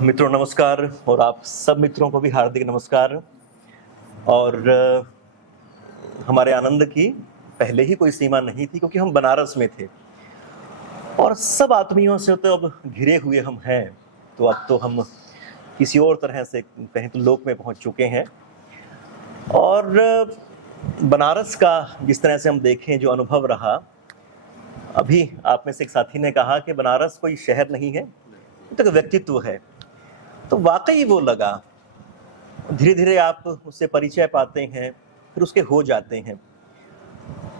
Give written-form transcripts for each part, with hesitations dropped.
मित्रों नमस्कार और आप सब मित्रों को भी हार्दिक नमस्कार। और हमारे आनंद की पहले ही कोई सीमा नहीं थी, क्योंकि हम बनारस में थे और सब आत्मियों से तो अब घिरे हुए हम हैं। तो अब तो हम किसी और तरह से कहीं तो लोक में पहुंच चुके हैं। और बनारस का जिस तरह से हम देखें जो अनुभव रहा, अभी आप में से एक साथी ने कहा कि बनारस कोई शहर नहीं है, तो एक व्यक्तित्व है। तो वाकई वो लगा। धीरे धीरे आप उससे परिचय पाते हैं, फिर उसके हो जाते हैं।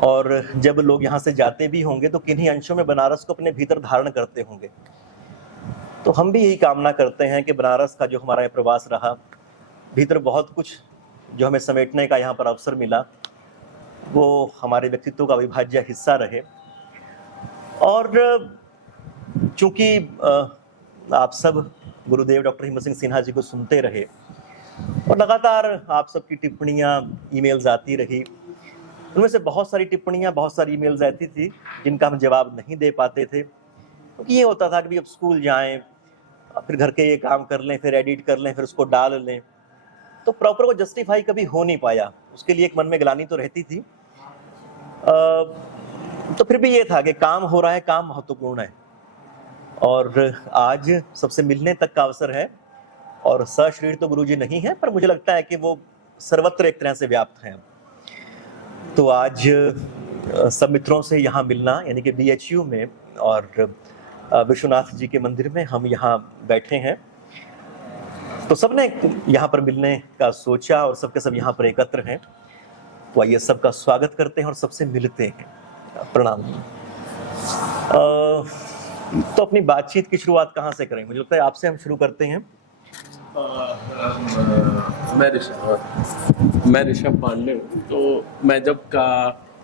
और जब लोग यहाँ से जाते भी होंगे तो किन्हीं अंशों में बनारस को अपने भीतर धारण करते होंगे। तो हम भी यही कामना करते हैं कि बनारस का जो हमारा प्रवास रहा, भीतर बहुत कुछ जो हमें समेटने का यहाँ पर अवसर मिला, वो हमारे व्यक्तित्व का अविभाज्य हिस्सा रहे। और चूंकि आप सब गुरुदेव डॉक्टर हिम्मत सिंह सिन्हा जी को सुनते रहे और लगातार आप सबकी टिप्पणियां ईमेल्स आती रही, उनमें से बहुत सारी टिप्पणियां, बहुत सारी ईमेल्स आती थी जिनका हम जवाब नहीं दे पाते थे, क्योंकि ये होता था कि अब स्कूल जाएं, फिर घर के ये काम कर लें, फिर एडिट कर लें, फिर उसको डाल लें, तो प्रॉपर वो जस्टिफाई कभी हो नहीं पाया। उसके लिए एक मन में ग्लानि तो रहती थी। तो फिर भी ये था कि काम हो रहा है, काम महत्वपूर्ण है और आज सबसे मिलने तक का अवसर है। और सशरीर तो गुरुजी नहीं है, पर मुझे लगता है कि वो सर्वत्र एक तरह से व्याप्त हैं। तो आज सब मित्रों से यहाँ मिलना, यानी कि BHU में और विश्वनाथ जी के मंदिर में हम यहाँ बैठे हैं, तो सबने यहाँ पर मिलने का सोचा और सबके सब यहाँ पर एकत्र हैं। तो आइए सबका स्वागत करते हैं और सबसे मिलते हैं। प्रणाम। तो अपनी बातचीत की शुरुआत कहाँ से करें? मुझे लगता है आपसे हम शुरू करते हैं। मैं ऋषभ पांडे हूँ। तो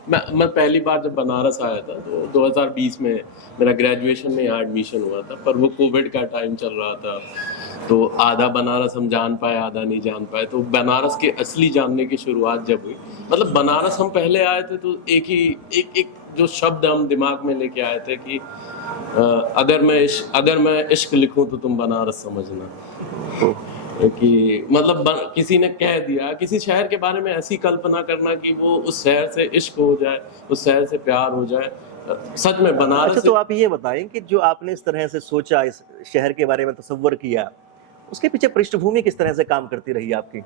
मैं पहली बार जब बनारस आया था तो 2020 में मेरा ग्रेजुएशन में यहाँ एडमिशन हुआ था, पर वो कोविड का टाइम चल रहा था, तो आधा बनारस हम जान पाए, आधा नहीं जान पाए। तो बनारस के असली जानने की शुरुआत जब हुई, मतलब बनारस हम पहले आए थे तो एक जो शब्द हम दिमाग में लेके आए थे कि अगर मैं इश्क लिखूं तो तुम बनारस समझना। कि मतलब किसी ने कह दिया, किसी शहर के बारे में ऐसी कल्पना करना कि वो उस शहर से इश्क हो जाए, उस शहर से प्यार हो जाए। सच में बनारस। अच्छा, तो आप ये बताएं कि जो आपने इस तरह से सोचा, इस शहर के बारे में तसव्वुर किया, उसके पीछे पृष्ठभूमि किस तरह से काम करती रही आपकी?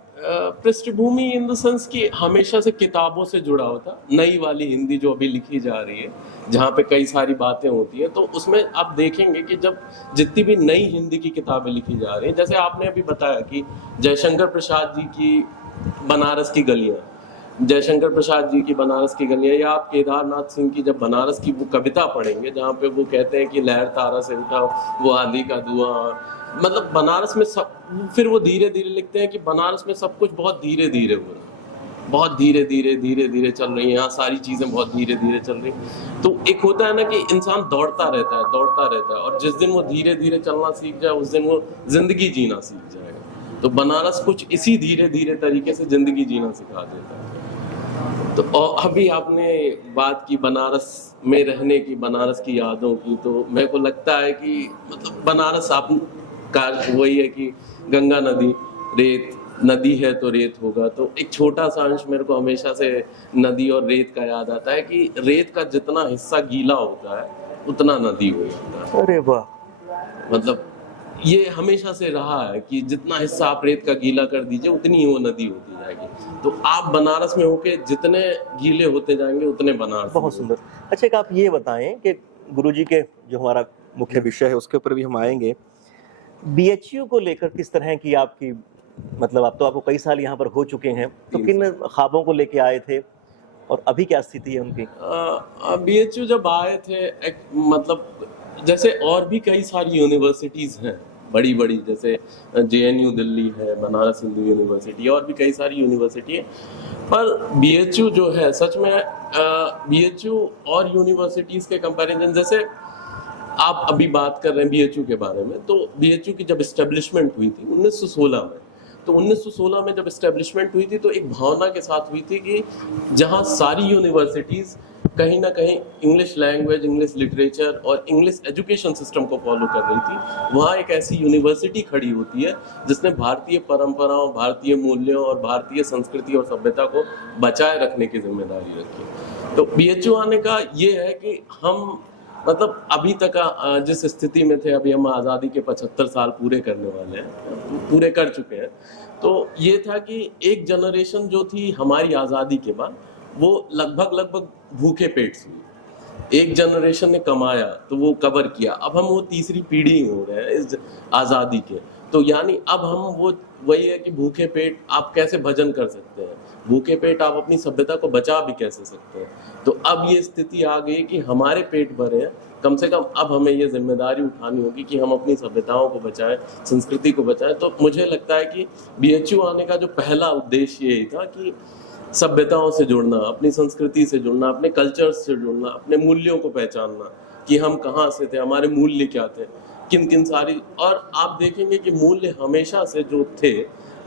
पृष्ठभूमि इन द सेंस कि हमेशा से किताबों से जुड़ा होता। नई वाली हिंदी जो अभी लिखी जा रही है, जहाँ पे कई सारी बातें होती हैं, तो उसमें आप देखेंगे कि जब जितनी भी नई हिंदी की किताबें लिखी जा रही हैं, जैसे आपने अभी बताया कि जयशंकर प्रसाद जी की बनारस की गलियाँ, जयशंकर प्रसाद जी की बनारस की गलियाँ, या आप केदारनाथ सिंह की जब बनारस की वो कविता पढ़ेंगे जहाँ पे वो कहते हैं कि लहर तारा से उठा वो आंधी का धुआं, मतलब बनारस में सब, फिर वो धीरे धीरे लिखते हैं कि बनारस में सब कुछ बहुत धीरे धीरे हो रहा है, बहुत धीरे धीरे चल रही है, यहाँ सारी चीजें बहुत धीरे धीरे चल रही। तो एक होता है ना कि इंसान दौड़ता रहता है, और जिस दिन वो धीरे धीरे चलना सीख जाए उस दिन वो जिंदगी जीना सीख जाएगा। तो बनारस कुछ इसी धीरे धीरे तरीके से जिंदगी जीना सिखा देता है। तो अभी आपने बात की बनारस में रहने की, बनारस की यादों की, तो मेरे को लगता है कि मतलब बनारस आप का वही है कि गंगा नदी, रेत, नदी है तो रेत होगा। तो एक छोटा सा अंश मेरे को हमेशा से नदी और रेत का याद आता है कि रेत का जितना हिस्सा गीला होता है उतना नदी हो जाता है। अरे वाह! मतलब ये हमेशा से रहा है कि जितना हिस्सा आप रेत का गीला कर दीजिए उतनी ही वो नदी होती जाएगी। तो आप बनारस में होके जितने गीले होते जाएंगे उतने बनारस। बहुत सुंदर। अच्छा, एक आप ये बताएं कि गुरुजी के जो हमारा मुख्य विषय है उसके ऊपर भी हम आएंगे। BHU को लेकर किस तरह की आपकी, मतलब आप तो आपको कई साल यहाँ पर हो चुके हैं, तो किन ख्वाबों को लेके आए थे और अभी क्या स्थिति है उनकी? BHU जब आए थे, मतलब जैसे और भी कई सारी यूनिवर्सिटीज हैं बड़ी बड़ी, जैसे JNU दिल्ली है, बनारस हिंदू यूनिवर्सिटी, और भी कई सारी यूनिवर्सिटी है, पर BHU जो है सच में BHU और यूनिवर्सिटीज के कंपैरिजन, जैसे आप अभी बात कर रहे हैं BHU के बारे में, तो BHU की जब इस्टेब्लिशमेंट हुई थी 1916 में, तो 1916 में जब इस्टेब्लिशमेंट हुई थी तो एक भावना के साथ हुई थी कि जहाँ सारी यूनिवर्सिटीज कहीं ना कहीं इंग्लिश लैंग्वेज, इंग्लिश लिटरेचर और इंग्लिश एजुकेशन सिस्टम को फॉलो कर रही थी, वहाँ एक ऐसी यूनिवर्सिटी खड़ी होती है जिसने भारतीय परंपराओं, भारतीय मूल्यों और भारतीय संस्कृति और सभ्यता को बचाए रखने की जिम्मेदारी रखी। तो बीएचयू आने का ये है कि हम मतलब अभी तक जिस स्थिति में थे, अभी हम आज़ादी के 75 साल पूरे करने वाले हैं, पूरे कर चुके हैं। तो ये था कि एक जनरेशन जो थी हमारी आज़ादी के बाद, वो लगभग भूखे पेट हुई। एक जनरेशन ने कमाया तो वो कवर किया, अब हम वो तीसरी पीढ़ी हो रहे हैं इस आज़ादी के। तो यानी अब हम वो वही है कि भूखे पेट आप कैसे भजन कर सकते हैं, भूखे पेट आप अपनी सभ्यता को बचा भी कैसे सकते हैं। तो अब ये स्थिति आ गई कि हमारे पेट भरे हैं, कम से कम अब हमें ये जिम्मेदारी उठानी होगी कि हम अपनी सभ्यताओं को बचाएं, संस्कृति को बचाएं। तो मुझे लगता है कि बीएचयू आने का जो पहला उद्देश्य यही था कि सभ्यताओं से जुड़ना, अपनी संस्कृति से जुड़ना, अपने कल्चर से जुड़ना, अपने मूल्यों को पहचानना कि हम कहाँ से थे, हमारे मूल्य क्या थे, किन किन सारी। और आप देखेंगे कि मूल्य हमेशा से जो थे,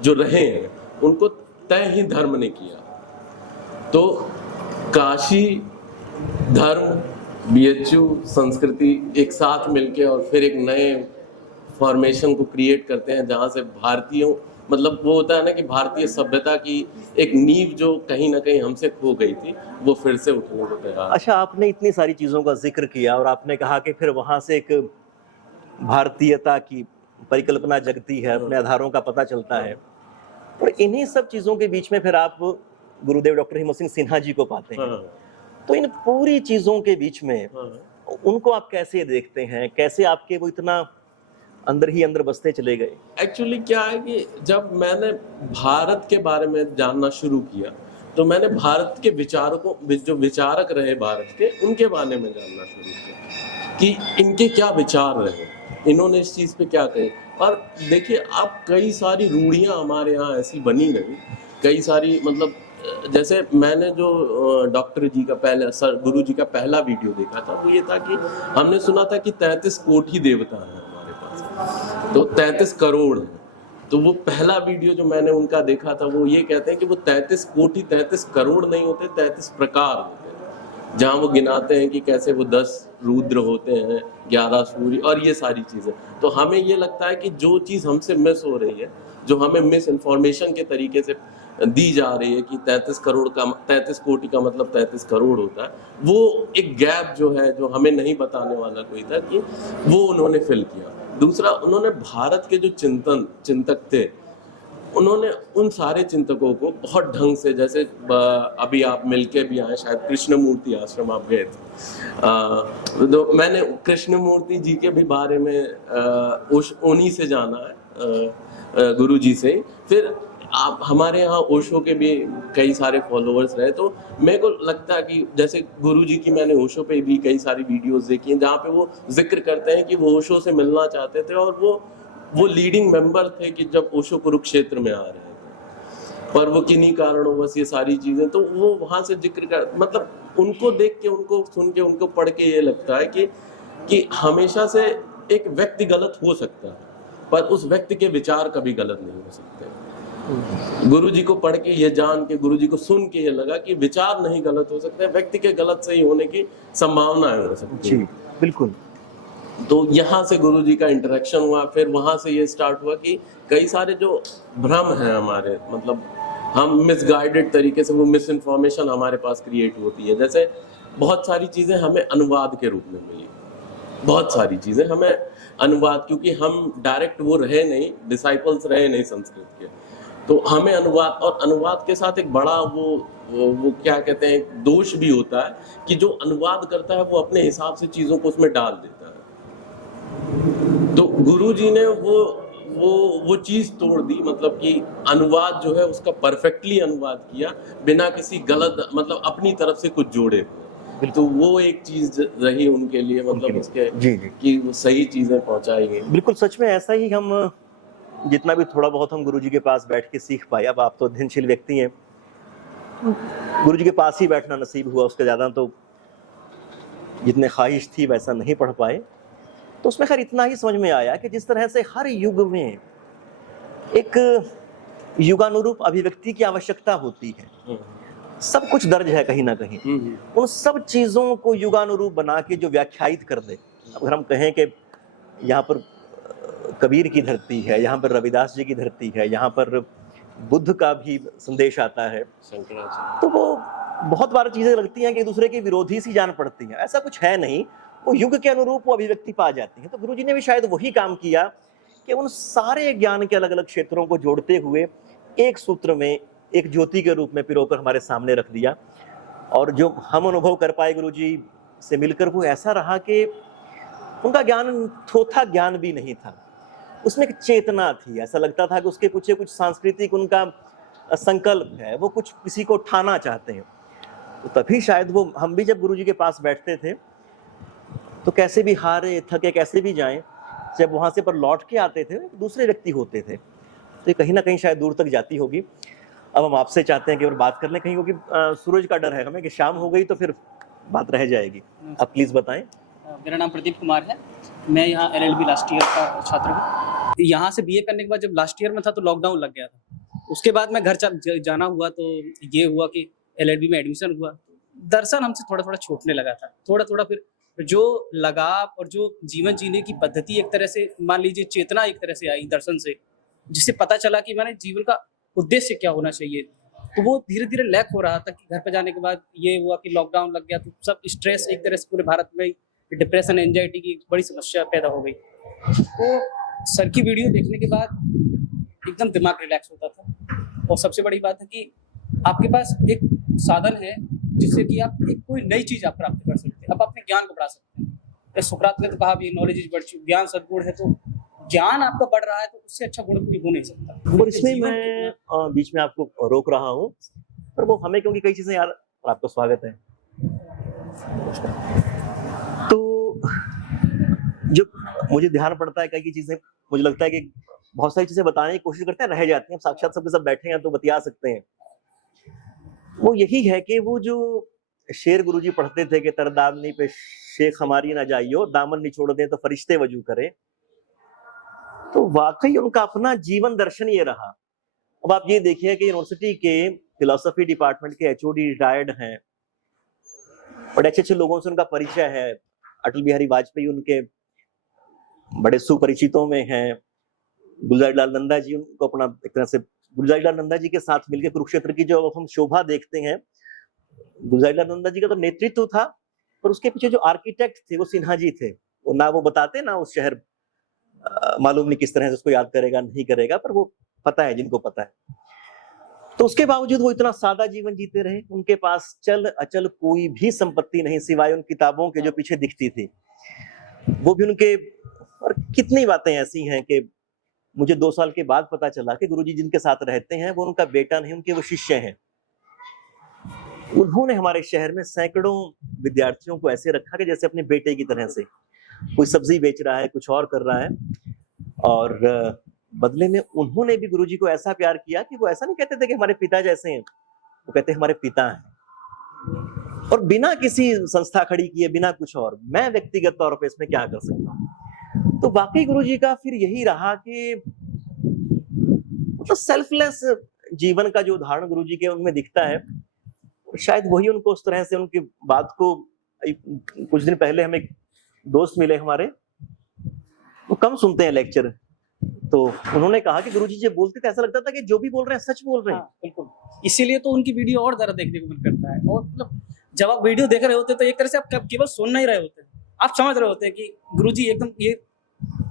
जो रहे हैं, उनको तय ही धर्म ने किया। तो काशी, धर्म, बीएचयू, संस्कृति एक साथ मिलके और फिर एक नए फॉर्मेशन को क्रिएट करते हैं जहाँ से भारतीयों मतलब वो होता है ना कि भारतीय सभ्यता की एक नींव जो कहीं ना कहीं हमसे खो गई थी, वो फिर से उठने को तैयार। अच्छा, आपने इतनी सारी चीज़ों का जिक्र किया और आपने कहा कि फिर वहाँ से एक भारतीयता की परिकल्पना जगती है, अपने आधारों का पता चलता है। और इन्हीं सब चीज़ों के बीच में फिर आप गुरुदेव डॉक्टर हिम्मत सिंह सिन्हा जी को पाते हैं। तो इन पूरी चीज़ों के बीच में उनको आप कैसे देखते हैं, कैसे आपके वो इतना अंदर ही अंदर बसते चले गए? एक्चुअली क्या है कि जब मैंने भारत के बारे में जानना शुरू किया, तो मैंने भारत के विचारकों, जो विचारक रहे भारत के, उनके बारे में जानना शुरू किया कि इनके क्या विचार रहे, इन्होंने इस चीज़ पे क्या कहे। और देखिए, आप कई सारी रूढ़ियाँ हमारे यहाँ ऐसी बनी रही, कई सारी मतलब जैसे मैंने जो डॉक्टर जी का पहले गुरु जी का पहला वीडियो देखा था, वो ये था कि हमने सुना था कि 33 कोटि देवता है हमारे पास, तो 33 करोड़ है। तो वो पहला वीडियो जो मैंने उनका देखा था, वो ये कहते हैं कि वो 33 कोटि 33 करोड़ नहीं होते, 33 प्रकार होते हैं, जहाँ वो गिनाते हैं कि कैसे वो 10 रुद्र होते हैं, 11 सूर्य और ये सारी चीज़ें। तो हमें ये लगता है कि जो चीज़ हमसे मिस हो रही है, जो हमें मिस इन्फॉर्मेशन के तरीके से दी जा रही है कि 33 कोटि का मतलब 33 करोड़ होता है, वो एक गैप जो है, जो हमें नहीं बताने वाला कोई था, कि वो उन्होंने फिल किया। दूसरा, उन्होंने भारत के जो चिंतक थे, उन्होंने उन सारे चिंतकों को बहुत ढंग से, जैसे अभी आप मिलके भी आए, शायद कृष्णमूर्ति आश्रम आप गए थे, तो मैंने कृष्णमूर्ति जी के भी बारे में उन्हीं से जाना है, गुरु जी से। फिर आप हमारे यहाँ ओशो के भी कई सारे फॉलोअर्स रहे, तो मेरे को लगता है कि जैसे गुरु जी की मैंने ओशो पे भी कई सारी वीडियोस देखी हैं, जहाँ पे वो जिक्र करते हैं कि वो ओशो से मिलना चाहते थे, और वो लीडिंग मेंबर थे कि जब ओशो कुरुक्षेत्र में आ रहे थे, पर वो किन्हीं कारणों बस ये सारी चीज़ें, तो वो वहाँ से जिक्र कर, मतलब उनको देख के, उनको सुन के, उनको पढ़ के ये लगता है कि हमेशा से एक व्यक्ति गलत हो सकता है, पर उस व्यक्ति के विचार कभी गलत नहीं हो सकते। गुरु जी को पढ़ के, ये जान के, गुरु जी को सुन के ये लगा कि विचार नहीं गलत हो सकते, व्यक्ति के गलत सही होने की संभावनाएं हो सकती है। जी बिल्कुल। तो यहाँ से गुरु जी का इंटरेक्शन हुआ, फिर वहां से ये स्टार्ट हुआ कि कई सारे जो भ्रम हैं हमारे, मतलब हम मिसगाइडेड तरीके से, वो मिस इन्फॉर्मेशन हमारे पास क्रिएट होती है। जैसे बहुत सारी चीजें हमें अनुवाद के रूप में मिली, बहुत सारी चीजें हमें अनुवाद, क्योंकि हम डायरेक्ट वो रहे नहीं, डिसाइपल्स रहे नहीं संस्कृत के, तो हमें अनुवाद, और अनुवाद के साथ एक बड़ा वो क्या कहते हैं, दोष भी होता है कि जो अनुवाद करता है वो अपने हिसाब से चीजों को उसमें डाल देता है। तो गुरुजी ने वो चीज तोड़ दी, मतलब कि अनुवाद जो है उसका परफेक्टली अनुवाद किया, बिना किसी गलत, मतलब अपनी तरफ से कुछ जोड़े। तो वो एक चीज रही उनके लिए, मतलब उसके कि वो सही चीजें पहुंचाई गई। बिल्कुल, सच में ऐसा ही हम जितना भी थोड़ा बहुत हम गुरुजी के पास बैठ के सीख पाए, अब आप तो अध्ययनशील व्यक्ति हैं, गुरुजी के पास ही बैठना नसीब हुआ, उसके ज़्यादा तो जितने ख्वाहिश थी वैसा नहीं पढ़ पाए। तो उसमें खैर इतना ही समझ में आया कि जिस तरह से हर युग में एक युगानुरूप अभिव्यक्ति की आवश्यकता होती है, सब कुछ दर्ज है कहीं ना कहीं। उन सब चीजों को युगानुरूप बना के जो व्याख्यायित कर दे, अगर हम कहें कि यहाँ पर कबीर की धरती है, यहाँ पर रविदास जी की धरती है, यहाँ पर बुद्ध का भी संदेश आता है, तो वो बहुत बार चीजें लगती हैं कि एक दूसरे के विरोधी सी जान पड़ती हैं। ऐसा कुछ है नहीं, वो युग के अनुरूप वो अभिव्यक्ति पा जाती है। तो गुरुजी ने भी शायद वही काम किया कि उन सारे ज्ञान के अलग अलग क्षेत्रों को जोड़ते हुए एक सूत्र में, एक ज्योति के रूप में पिरोकर हमारे सामने रख दिया। और जो हम अनुभव कर पाए गुरुजी से मिलकर, वो ऐसा रहा कि उनका ज्ञान थोथा ज्ञान भी नहीं था, उसमें एक चेतना थी। ऐसा लगता था कि उसके पीछे कुछ सांस्कृतिक उनका संकल्प है, वो कुछ किसी को ठाना चाहते हैं। तो तभी शायद वो, हम भी जब गुरुजी के पास बैठते थे तो कैसे भी हारे थके कैसे भी जाएं, जब वहां से पर लौट के आते थे दूसरे व्यक्ति होते थे। तो ये कहीं ना कहीं शायद दूर तक जाती होगी। अब हम आपसे चाहते हैं कि और बात कर लें कहीं, क्योंकि सूरज का डर है हमें कि शाम हो गई तो फिर बात रह जाएगी। आप प्लीज बताएं। मेरा नाम प्रदीप कुमार है, मैं यहाँ LLB लास्ट ईयर का छात्र हूँ। यहाँ से BA करने के बाद जब लास्ट ईयर में था तो लॉकडाउन लग गया था। उसके बाद मैं घर जाना हुआ, तो ये हुआ कि LLB में एडमिशन हुआ। दर्शन हमसे थोड़ा थोड़ा छूटने लगा था, थोड़ा थोड़ा। फिर जो लगाव और जो जीवन जीने की पद्धति, एक तरह से मान लीजिए चेतना एक तरह से आई दर्शन से, जिससे पता चला कि मैंने जीवन का उद्देश्य क्या होना चाहिए। तो वो धीरे धीरे लैक हो रहा था कि घर पे जाने के बाद ये हुआ कि लॉकडाउन लग गया, तो सब स्ट्रेस एक तरह से पूरे भारत में, डिप्रेशन एंजाइटी की बड़ी समस्या पैदा हो गई। तो सर की वीडियो देखने के बाद एकदम दिमाग रिलैक्स होता था। और सबसे बड़ी बात है कि आपके पास एक साधन है जिससे कि आप एक कोई नई चीज आप प्राप्त कर सकते हैं, आप अपने ज्ञान को बढ़ा सकते हैं। सुकरात ने तो कहा भी नॉलेज इज वर्च्यू, ज्ञान सद्गुण है। तो ज्ञान आपका बढ़ रहा है तो उससे अच्छा गुण कोई हो नहीं सकता। और इसमें मैं बीच में आपको रोक रहा हूँ, पर वो हमें, क्योंकि कई चीजें यार, आपका स्वागत है। तो जो मुझे ध्यान पड़ता है कई चीजें, मुझे लगता है कि बहुत सारी चीजें बताने की कोशिश करते हैं, रह जाती हैं। साक्षात सबके सब बैठे हैं तो बतिया सकते हैं। वो यही है कि वो जो शेर गुरुजी पढ़ते थे कि तरदामनी पे शेख हमारी ना जाइयो, दामन निचोड़ दे तो फरिश्ते वजू करे, तो वाकई उनका अपना जीवन दर्शन ये रहा। अब आप ये देखिए कि यूनिवर्सिटी के फिलोसफी डिपार्टमेंट के HOD रिटायर्ड हैं, बड़े अच्छे अच्छे लोगों से उनका परिचय है। अटल बिहारी वाजपेयी उनके बड़े सुपरिचितों में हैं। गुलजार लाल नंदा जी उनको अपना, एक तरह से गुलजार लाल नंदा जी के साथ मिलकर कुरुक्षेत्र की जो हम शोभा देखते हैं, गुलजार लाल नंदा जी का तो नेतृत्व था, पर उसके पीछे जो आर्किटेक्ट थे वो सिन्हा जी थे। वो ना वो बताते ना उस शहर, मालूम नहीं किस तरह से उसको याद करेगा नहीं करेगा, पर वो पता है जिनको पता है। तो उसके बावजूद वो इतना सादा जीवन जीते रहे। उनके पास चल अचल कोई भी संपत्ति नहीं सिवाय उन किताबों के जो पीछे दिखती थी, वो भी उनके। और कितनी बातें ऐसी हैं कि मुझे 2 साल के बाद पता चला कि गुरुजी जिनके साथ रहते हैं वो उनका बेटा नहीं, उनके वो शिष्य हैं। उन्होंने हमारे शहर में सैकड़ों विद्यार्थियों को ऐसे रखा कि जैसे अपने बेटे की तरह से। कोई सब्जी बेच रहा है, कुछ और कर रहा है, और बदले में उन्होंने भी गुरुजी को ऐसा प्यार किया कि वो ऐसा नहीं कहते थे कि हमारे पिता जैसे हैं, वो कहते हमारे पिता हैं। और बिना किसी संस्था खड़ी किए, बिना कुछ और, मैं व्यक्तिगत तौर पे इसमें क्या कर सकता हूँ। तो वाकई गुरुजी का फिर यही रहा कि मतलब सेल्फलेस जीवन का जो उदाहरण गुरुजी के उनमें दिखता है, शायद वही उनको उस तरह से उनकी बात को। कुछ दिन पहले हमें दोस्त मिले हमारे, वो कम सुनते हैं लेक्चर, तो उन्होंने कहा कि गुरुजी जब बोलते थे ऐसा लगता था कि जो भी बोल रहे हैं सच बोल रहे हैं। बिल्कुल, इसीलिए तो उनकी वीडियो और ज्यादा देखने को मन करता है। और मतलब जब आप वीडियो देख रहे होते तो एक तरह से आप केवल सुन नहीं रहे होते, आप समझ रहे होते हैं कि गुरुजी एकदम ये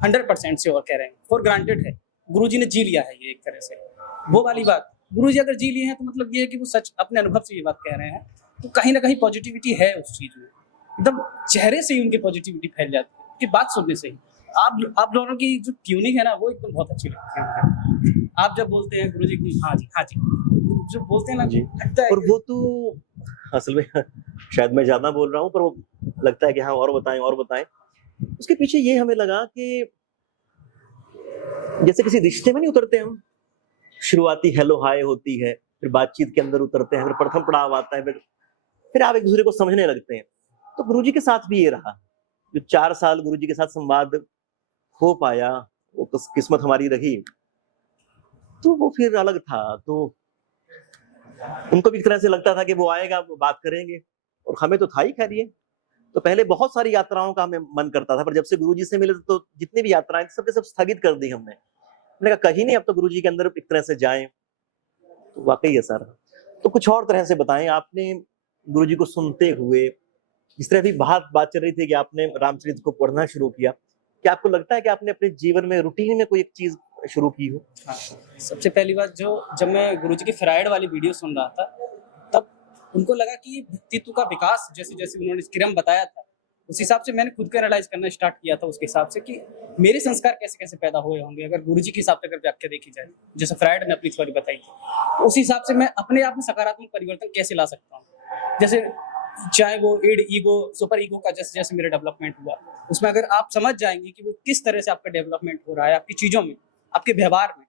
100% से और कह रहे हैं, फॉर ग्रांटेड है, गुरुजी ने जी लिया है ये एक तरह से। वो वाली बात, गुरुजी अगर जी लिए हैं तो मतलब ये है कि वो सच अपने अनुभव से ये बात कह रहे हैं। तो कहीं ना कहीं पॉजिटिविटी है उस चीज में, एकदम चेहरे से ही उनकी पॉजिटिविटी फैल जाती है, उनकी बात सुनने से ही। आप दोनों की जो ट्यूनिंग है ना, वो एकदम बहुत अच्छी लगती है। आप जब बोलते हैं गुरुजी की हाँ जी जो बोलते हैं ना जी, लगता है। और वो तो असल में शायद मैं ज्यादा बोल रहा हूँ, पर वो लगता है कि हाँ और बताएं। उसके पीछे ये हमें लगा कि जैसे किसी रिश्ते में नहीं उतरते हम, शुरुआती हेलो हाय होती है, फिर बातचीत के अंदर उतरते हैं, फिर प्रथम पड़ाव आता है, फिर आप एक दूसरे को समझने लगते हैं। तो गुरुजी के साथ भी ये रहा। जो 4 साल गुरुजी के साथ संवाद हो पाया, वो किस्मत हमारी रही, तो वो फिर अलग था। तो उनको भी एक तरह से लगता था कि वो आएगा, वो बात करेंगे, और हमें तो था ही खैर ये। तो पहले बहुत सारी यात्राओं का हमें मन करता था, पर जब से गुरुजी से मिले तो जितनी भी यात्राएं थी सबके सब स्थगित कर दी हमने। हमने कहा कहीं नहीं, अब तो गुरुजी के अंदर एक तरह से जाएं। तो वाकई है सर। तो कुछ और तरह से बताएं, आपने गुरुजी को सुनते हुए, जिस तरह भी बात चल रही थी कि आपने रामचरित को पढ़ना शुरू किया, क्या आपको लगता है कि आपने अपने जीवन में रूटीन में कोई एक चीज शुरू की हो? हाँ, सबसे पहली बात, जब मैं गुरुजी की फ्राइड वाली वीडियो सुन रहा था, तब उनको लगा कि व्यक्तित्व का विकास जैसे जैसे उन्होंने क्रम बताया था, उस हिसाब से मैंने खुद को एनालाइज करना स्टार्ट किया था उसके हिसाब से कि मेरे संस्कार कैसे कैसे पैदा हुए होंगे अगर गुरुजी के हिसाब से अगर व्याख्या देखी जाए, जैसे फ्राइड ने अपनी थ्योरी बताई थी, तो उस हिसाब से मैं अपने आप में सकारात्मक परिवर्तन कैसे ला सकता हूँ। जैसे चाहे वो ईगो, सुपर ईगो का जैसे जैसे मेरा डेवलपमेंट हुआ, उसमें अगर आप समझ जाएंगे कि वो किस तरह से आपका डेवलपमेंट हो रहा है आपकी चीज़ों में, आपके व्यवहार में,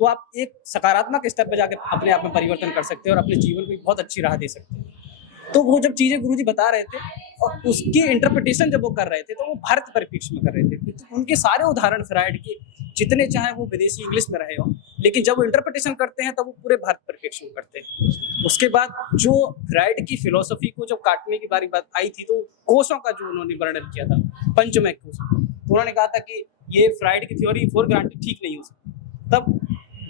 तो आप एक सकारात्मक स्तर पर जाकर अपने आप में परिवर्तन कर सकते हैं और अपने जीवन को एक बहुत अच्छी राह दे सकते हैं। तो वो जब चीज़ें गुरुजी बता रहे थे और उसकी इंटरप्रिटेशन जब वो कर रहे थे, तो वो भारतीय परिप्रेक्ष्य में कर रहे थे। तो उनके सारे उदाहरण फ्राइड के, जितने चाहे वो विदेशी इंग्लिश में रहे हो, लेकिन जब वो इंटरप्रिटेशन करते हैं तब वो पूरे भारत परिप्रेक्ष्य में करते हैं। उसके बाद जो फ्राइड की फिलोसफी को जब काटने की बात आई थी, तो कोषों का जो उन्होंने वर्णन किया था, पंचमय कोष, तो उन्होंने कहा था कि ये फ्राइड की थ्योरी फॉर ग्रांटेड ठीक नहीं हो सकती। तब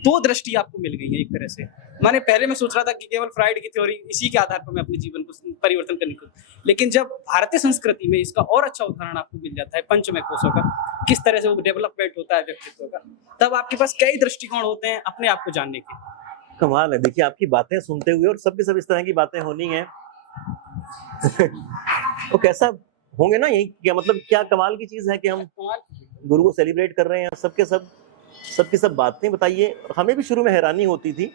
दो दृष्टि आपको मिल गई है एक तरह से। मैंने पहले मैं सोच रहा था कि केवल फ्राइड की थ्योरी, इसी के आधार पर मैं अपने जीवन को परिवर्तन करने को, लेकिन जब भारतीय संस्कृति में इसका और अच्छा उदाहरण आपको मिल जाता है पंचमय कोषों का, किस तरह से वो डेवलपमेंट होता है व्यक्तित्व का, तब आपके पास कई दृष्टिकोण होते हैं अपने आप को जानने के। कमाल है। देखिए आपकी बातें सुनते हुए, और सबके सब इस तरह की बातें होनी है तो कैसा होंगे ना, यही क्या मतलब, क्या कमाल की चीज है कि हम गुरु को सेलिब्रेट कर रहे हैं, सबकी सब बातें बताइए। हमें भी शुरू में हैरानी होती थी,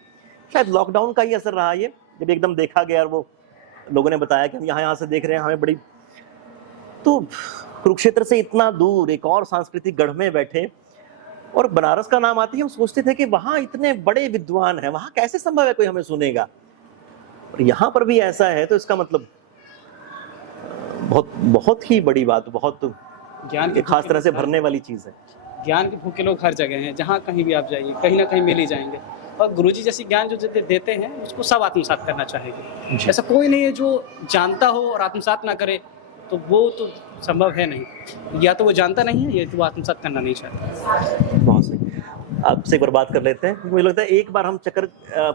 शायद लॉकडाउन का ही असर रहा ये, जब एकदम देखा गया और वो लोगों ने बताया कि हम यहाँ से देख रहे हैं, हमें बड़ी, तो कुरुक्षेत्र से इतना दूर एक और सांस्कृतिक गढ़ में बैठे, और बनारस का नाम आती है, हम सोचते थे कि वहाँ इतने बड़े विद्वान हैं, वहाँ कैसे संभव है कोई हमें सुनेगा, और यहाँ पर भी ऐसा है, तो इसका मतलब बहुत बहुत ही बड़ी बात, बहुत ज्ञान की खास तरह से भरने वाली चीज है। ज्ञान के भूखे लोग हर जगह हैं, जहाँ कहीं भी आप जाइए कहीं ना कहीं मिल ही जाएंगे, और गुरुजी जैसी ज्ञान जो देते हैं उसको सब आत्मसात करना चाहेंगे। ऐसा कोई नहीं है जो जानता हो और आत्मसात ना करे, तो वो तो संभव है नहीं। या तो वो जानता नहीं है, या तो वो आत्मसात करना नहीं चाहता। बहुत सही। आपसे एक बार बात कर लेते हैं, मुझे लगता है एक बार हम चक्कर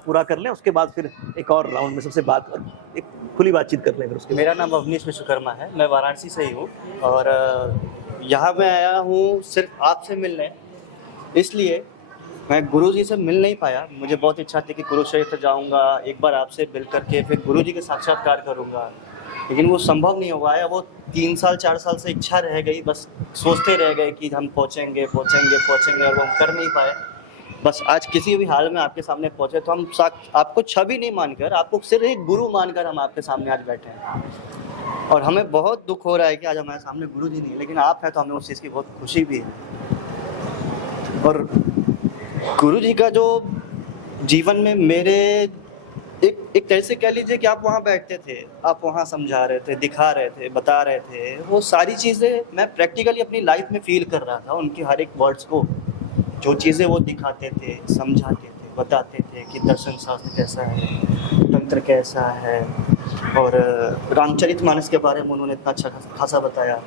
पूरा कर लें, उसके बाद फिर एक और राउंड में सबसे बात, एक खुली बातचीत कर लें फिर उसके। मेरा नाम अवनीश विश्वकर्मा है, मैं वाराणसी से ही हूँ, और यहाँ मैं आया हूँ सिर्फ आपसे मिलने, इसलिए मैं गुरुजी से मिल नहीं पाया। मुझे बहुत इच्छा थी कि कुरुक्षेत्र जाऊँगा, एक बार आपसे मिल करके फिर गुरुजी के साक्षात्कार करूँगा, लेकिन वो संभव नहीं हुआ है। वो 3 साल 4 साल से इच्छा रह गई, बस सोचते रह गए कि हम पहुँचेंगे, और वो हम कर नहीं पाए। बस आज किसी भी हाल में आपके सामने पहुँचे, तो हम आपको छवि नहीं मानकर, आपको सिर्फ एक गुरु मानकर हम आपके सामने आज बैठे हैं, और हमें बहुत दुख हो रहा है कि आज हमारे सामने गुरुजी नहीं है, लेकिन आप हैं तो हमें उस चीज़ की बहुत खुशी भी है। और गुरुजी का जो जीवन में मेरे एक तरह से कह लीजिए कि आप वहाँ बैठते थे, आप वहाँ समझा रहे थे, दिखा रहे थे, बता रहे थे, वो सारी चीज़ें मैं प्रैक्टिकली अपनी लाइफ में फील कर रहा था। उनके हर एक वर्ड्स को, जो चीज़ें वो दिखाते थे, समझाते थे, बताते थे कि दर्शन शास्त्र कैसा है, तंत्र कैसा है, और रामचरितमानस के बारे में उन्होंने इतना अच्छा खासा बताया,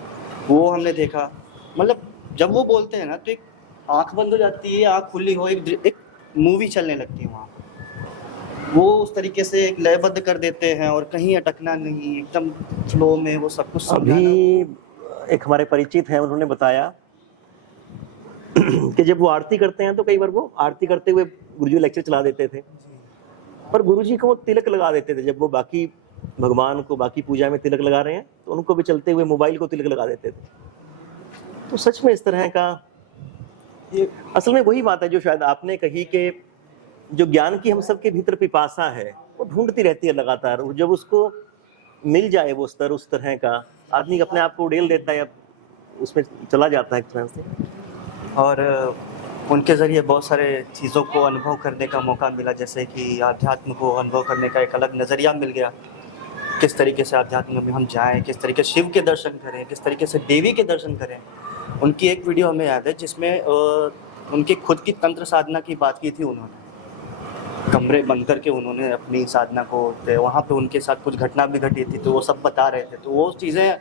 वो हमने देखा। मतलब जब वो बोलते हैं ना, तो एक आँख बंद हो जाती है, आँख खुली हो, एक मूवी चलने लगती है वहाँ। वो उस तरीके से एक लयबद्ध कर देते हैं, और कहीं अटकना नहीं, एकदम फ्लो में वो सब कुछ समझाना। अभी एक हमारे परिचित हैं, उन्होंने बताया कि जब वो आरती करते हैं तो कई बार वो आरती करते हुए गुरुजी लेक्चर चला देते थे, पर गुरुजी को वो तिलक लगा देते थे। जब वो बाकी भगवान को बाकी पूजा में तिलक लगा रहे हैं, तो उनको भी चलते हुए मोबाइल को तिलक लगा देते थे। तो सच में इस तरह का, ये असल में वही बात है जो शायद आपने कही कि जो ज्ञान की हम सबके भीतर पिपासा है, वो ढूंढती रहती है लगातार, और जब उसको मिल जाए वो स्तर उस तरह का, आदमी अपने आप को उड़ेल देता है, उसमें चला जाता है एक तरह से। और उनके ज़रिए बहुत सारे चीज़ों को अनुभव करने का मौका मिला, जैसे कि आध्यात्म को अनुभव करने का एक अलग नज़रिया मिल गया, किस तरीके से आध्यात्म में हम जाएं, किस तरीके से शिव के दर्शन करें, किस तरीके से देवी के दर्शन करें। उनकी एक वीडियो हमें याद है जिसमें उनकी खुद की तंत्र साधना की बात की थी उन्होंने, कमरे बंद करके उन्होंने अपनी साधना को, वहाँ पे उनके साथ कुछ घटना भी घटी थी तो वो सब बता रहे थे, तो वो चीज़ें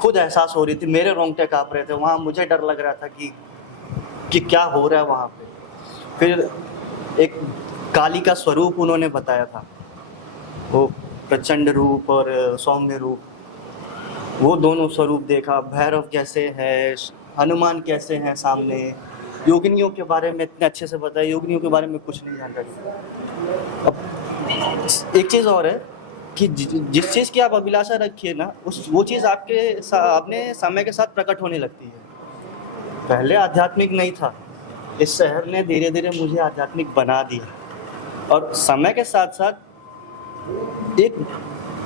खुद एहसास हो रही थी, मेरे रोंगटे काँप रहे थे, वहाँ मुझे डर लग रहा था कि क्या हो रहा है वहाँ पे। फिर एक काली का स्वरूप उन्होंने बताया था, वो प्रचंड रूप और सौम्य रूप, वो दोनों स्वरूप देखा। भैरव कैसे है, हनुमान कैसे हैं सामने, योगिनियों के बारे में इतने अच्छे से बताया, योगिनियों के बारे में कुछ नहीं जानता था। अब एक चीज़ और है कि जिस चीज़ की आप अभिलाषा रखिए ना, वो चीज़ अपने समय के साथ प्रकट होने लगती है। पहले आध्यात्मिक नहीं था, इस शहर ने धीरे धीरे मुझे आध्यात्मिक बना दिया। और समय के साथ साथ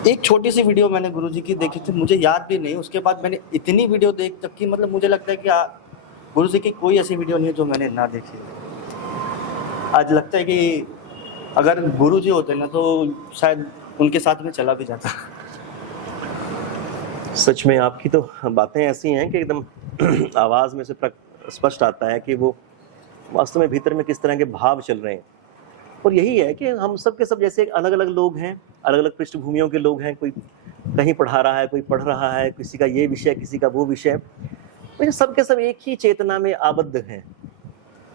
एक छोटी सी वीडियो मैंने गुरुजी की देखी थी, मुझे याद भी नहीं, उसके बाद मैंने इतनी वीडियो देख तक की, मतलब मुझे लगता है कि गुरुजी की कोई ऐसी वीडियो नहीं है जो मैंने ना देखी है। आज लगता है कि अगर गुरुजी होते ना तो शायद उनके साथ में चला भी जाता। सच में आपकी तो बातें ऐसी हैं कि एकदम आवाज़ में से स्पष्ट आता है कि वो वास्तव में भीतर में किस तरह के भाव चल रहे हैं। और यही है कि हम सब के सब जैसे अलग अलग लोग हैं, अलग अलग पृष्ठभूमियों के लोग हैं, कोई कहीं पढ़ा रहा है, कोई पढ़ रहा है, किसी का ये विषय, किसी का वो विषय, तो सब के सब एक ही चेतना में आबद्ध हैं।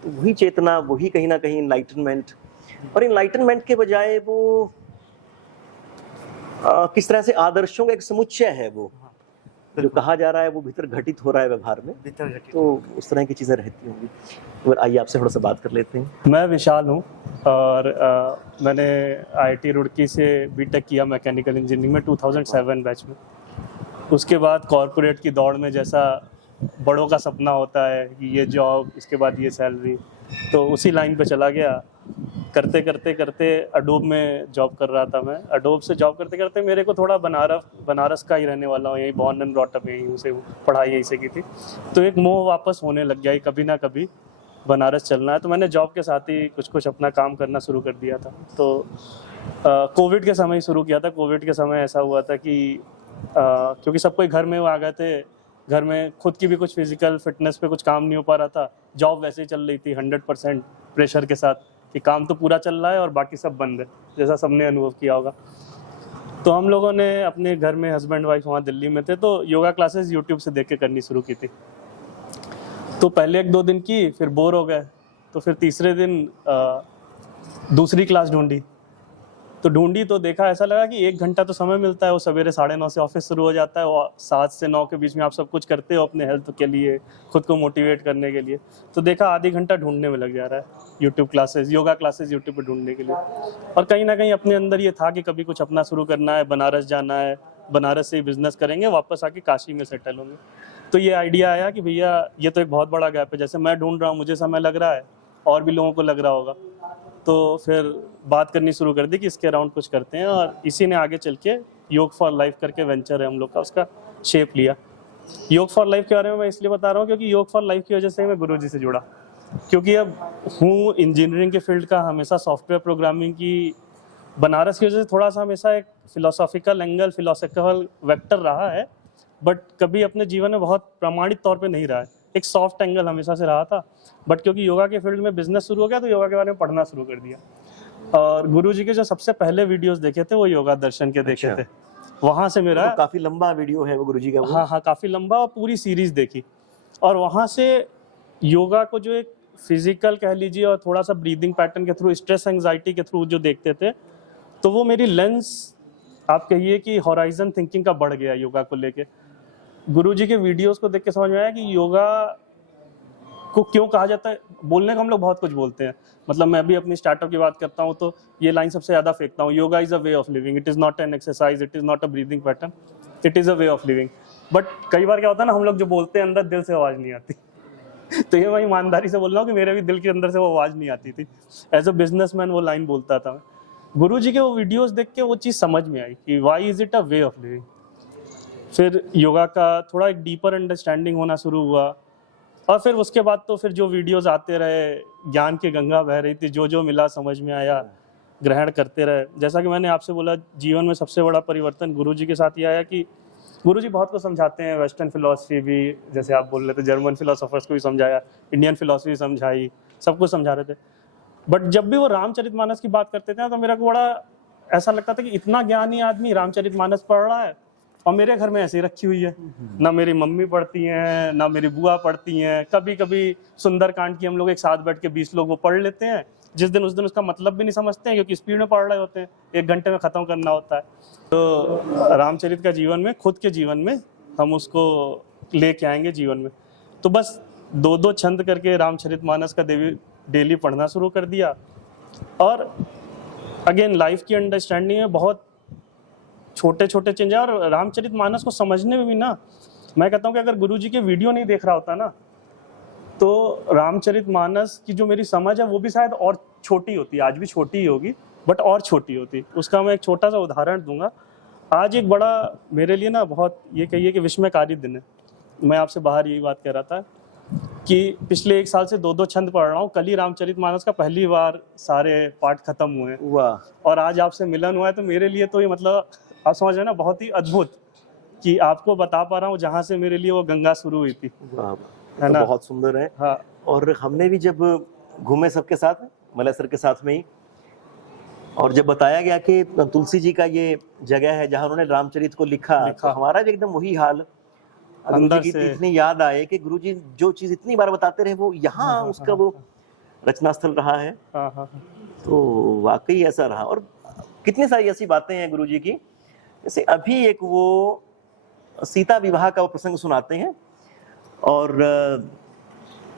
तो वही चेतना, वही कहीं ना कहीं इनलाइटनमेंट, और इनलाइटनमेंट के बजाय वो किस तरह से आदर्शों का एक समुच्चय है, वो जो कहा जा रहा है वो भीतर घटित हो रहा है व्यवहार में, तो उस तरह की चीज़ें रहती होंगी। और आइए आपसे थोड़ा सा बात कर लेते हैं। मैं विशाल हूँ और मैंने IIT रुड़की से बीटेक किया मैकेनिकल इंजीनियरिंग में 2007 बैच में। उसके बाद कॉरपोरेट की दौड़ में जैसा बड़ों का सपना होता है कि ये जॉब, इसके बाद ये सैलरी, तो उसी लाइन पे चला गया। करते करते करते अडोब में जॉब कर रहा था मैं। अडोब से जॉब करते करते मेरे को थोड़ा बनारस का ही रहने वाला हूँ, यही बॉर्न एंड ब्रॉट अप, यहीं से पढ़ाई यहीं से की थी, तो एक मोह वापस होने लग गया, कभी ना कभी बनारस चलना है। तो मैंने जॉब के साथ ही कुछ अपना काम करना शुरू कर दिया था। तो कोविड के समय शुरू किया था। कोविड के समय ऐसा हुआ था कि क्योंकि सब कोई घर में आ गए थे, घर में खुद की भी कुछ फिजिकल फिटनेस पे कुछ काम नहीं हो पा रहा था, जॉब वैसे ही चल रही थी 100% प्रेशर के साथ कि काम तो पूरा चल रहा है और बाकी सब बंद है, जैसा सबने अनुभव किया होगा। तो हम लोगों ने अपने घर में, हस्बैंड वाइफ वहाँ दिल्ली में थे, तो योगा क्लासेस यूट्यूब से देख के करनी शुरू की थी। तो पहले 1-2 दिन की, फिर बोर हो गए, तो फिर तीसरे दिन दूसरी क्लास ढूंढी। तो देखा, ऐसा लगा कि 1 घंटा तो समय मिलता है, वो सवेरे 9:30 से ऑफिस शुरू हो जाता है, वो 7 से 9 के बीच में आप सब कुछ करते हो अपने हेल्थ के लिए, खुद को मोटिवेट करने के लिए। तो देखा आधी घंटा ढूंढने में लग जा रहा है YouTube classes, yoga classes YouTube पे ढूंढने के लिए। और कहीं ना कहीं अपने अंदर ये था कि कभी कुछ अपना शुरू करना है, बनारस जाना है, बनारस से ही बिजनेस करेंगे, वापस आके काशी में सेटल होंगे। तो ये आइडिया आया कि भैया ये तो एक बहुत बड़ा गैप है, जैसे मैं ढूंढ रहा हूँ, मुझे समय लग रहा है, और भी लोगों को लग रहा होगा। तो फिर बात करनी शुरू कर दी कि इसके अराउंड कुछ करते हैं, और इसी ने आगे चल के योग फॉर लाइफ करके वेंचर है हम लोग का, उसका शेप लिया। योग फॉर लाइफ के बारे में मैं इसलिए बता रहा हूँ क्योंकि योग फॉर लाइफ की वजह से मैं गुरुजी से जुड़ा, क्योंकि अब हूँ इंजीनियरिंग के फील्ड का, हमेशा सॉफ्टवेयर प्रोग्रामिंग की, बनारस की वजह से थोड़ा सा हमेशा एक फिलोसॉफिकल एंगल, फिलोसॉफिकल वेक्टर रहा है, बट कभी अपने जीवन में बहुत प्रमाणित तौर पे नहीं रहा है। एक सॉफ्ट एंगल हमेशा से रहा था, बट क्योंकि योगा के फील्ड में बिजनेस शुरू हो गया तो योगा के बारे में पढ़ना शुरू कर दिया। और गुरुजी के जो सबसे पहले वीडियोस देखे थे वो योगा दर्शन के देखे थे, वहां से मेरा तो काफी लंबा वीडियो है वो गुरुजी का वो। हाँ, काफी लंबा, और पूरी सीरीज देखी, और वहां से योगा को जो एक फिजिकल कह लीजिए और थोड़ा सा ब्रीदिंग पैटर्न के थ्रू, स्ट्रेस एंजाइटी के थ्रू जो देखते थे, तो वो मेरी लेंस आप कहिए कि हॉराइजन थिंकिंग का बढ़ गया योगा को लेके। गुरुजी के वीडियोस को देख के समझ में आया कि योगा को क्यों कहा जाता है। बोलने का हम लोग बहुत कुछ बोलते हैं, मतलब मैं भी अपनी स्टार्टअप की बात करता हूँ तो ये लाइन सबसे ज़्यादा फेंकता हूँ, yoga is a way of living, it is not an exercise, it is not a breathing pattern, it is a way of living. But कई बार क्या होता है ना, हम लोग जो बोलते हैं अंदर दिल से आवाज़ नहीं आती तो ये मैं ईमानदारी से बोल रहा हूँ कि मेरे भी दिल के अंदर से वो आवाज़ नहीं आती थी। एज अ बिजनेसमैन वो लाइन बोलता था मैं। गुरुजी के वो वीडियोस देख के वो चीज़ समझ में आई कि why is it a way of living. फिर योगा का थोड़ा एक डीपर अंडरस्टैंडिंग होना शुरू हुआ, और फिर उसके बाद तो फिर जो वीडियोस आते रहे, ज्ञान की गंगा बह रही थी, जो जो मिला समझ में आया ग्रहण करते रहे। जैसा कि मैंने आपसे बोला, जीवन में सबसे बड़ा परिवर्तन गुरुजी के साथ ये आया कि गुरुजी बहुत कुछ समझाते हैं, वेस्टर्न फिलॉसफी भी, जैसे आप बोल रहे थे, जर्मन फिलोसोफर्स को भी समझाया, इंडियन फिलॉसफी समझाई, सब कुछ समझा रहे थे। बट जब भी वो रामचरितमानस की बात करते थे ना, तो मेरा को बड़ा ऐसा लगता था कि इतना ज्ञानी आदमी रामचरितमानस पढ़ रहा है और मेरे घर में ऐसे ही रखी हुई है। ना मेरी मम्मी पढ़ती हैं, ना मेरी बुआ पढ़ती हैं। कभी कभी सुंदरकांड की हम लोग एक साथ बैठ के 20 लोग वो पढ़ लेते हैं, जिस दिन उस दिन उसका मतलब भी नहीं समझते हैं, क्योंकि स्पीड में पढ़ रहे होते हैं, 1 घंटे में ख़त्म करना होता है। तो रामचरित का जीवन में, खुद के जीवन में हम उसको लेके आएंगे जीवन में। तो बस 2-2 छंद करके रामचरितमानस का डेली पढ़ना शुरू कर दिया। और अगेन लाइफ की अंडरस्टैंडिंग में बहुत छोटे छोटे चेंज है। और रामचरितमानस को समझने में भी ना, मैं कहता हूँ कि अगर गुरुजी के वीडियो नहीं देख रहा होता ना, तो रामचरितमानस की जो मेरी समझ है वो भी शायद और छोटी होती, आज भी छोटी ही होगी, बट और छोटी होती। उसका मैं एक छोटा सा उदाहरण दूंगा। आज एक बड़ा मेरे लिए ना बहुत, ये कहिए कि विस्मयकारी दिन है। मैं आपसे बाहर यही बात कह रहा था कि पिछले 1 साल से 2-2 छंद पढ़ रहा हूँ। कल ही रामचरितमानस का पहली बार सारे पाठ खत्म हुए हैं। वाह। और आज आपसे मिलन हुआ है, तो मेरे लिए तो ये मतलब आप समझ रहे हैं ना, बहुत ही अद्भुत कि आपको बता पा रहा हूँ जहाँ से मेरे लिए वो गंगा शुरू हुई थी। वाह, है तो ना? बहुत सुंदर है। हाँ। और हमने भी जब घूमे सबके साथ, मलय सर के साथ में ही, और जब बताया गया कि तुलसी जी का ये जगह है जहाँ उन्होंने रामचरित को लिखा। तो हमारा भी एकदम वही हाल, गुरुजी की इतनी याद आए कि गुरुजी जो चीज इतनी बार बताते रहे वो यहाँ उसका वो रचना स्थल रहा है। तो वाकई ऐसा रहा। और कितनी सारी ऐसी बातें हैं गुरुजी की, जैसे अभी एक वो सीता विवाह का वो प्रसंग सुनाते हैं, और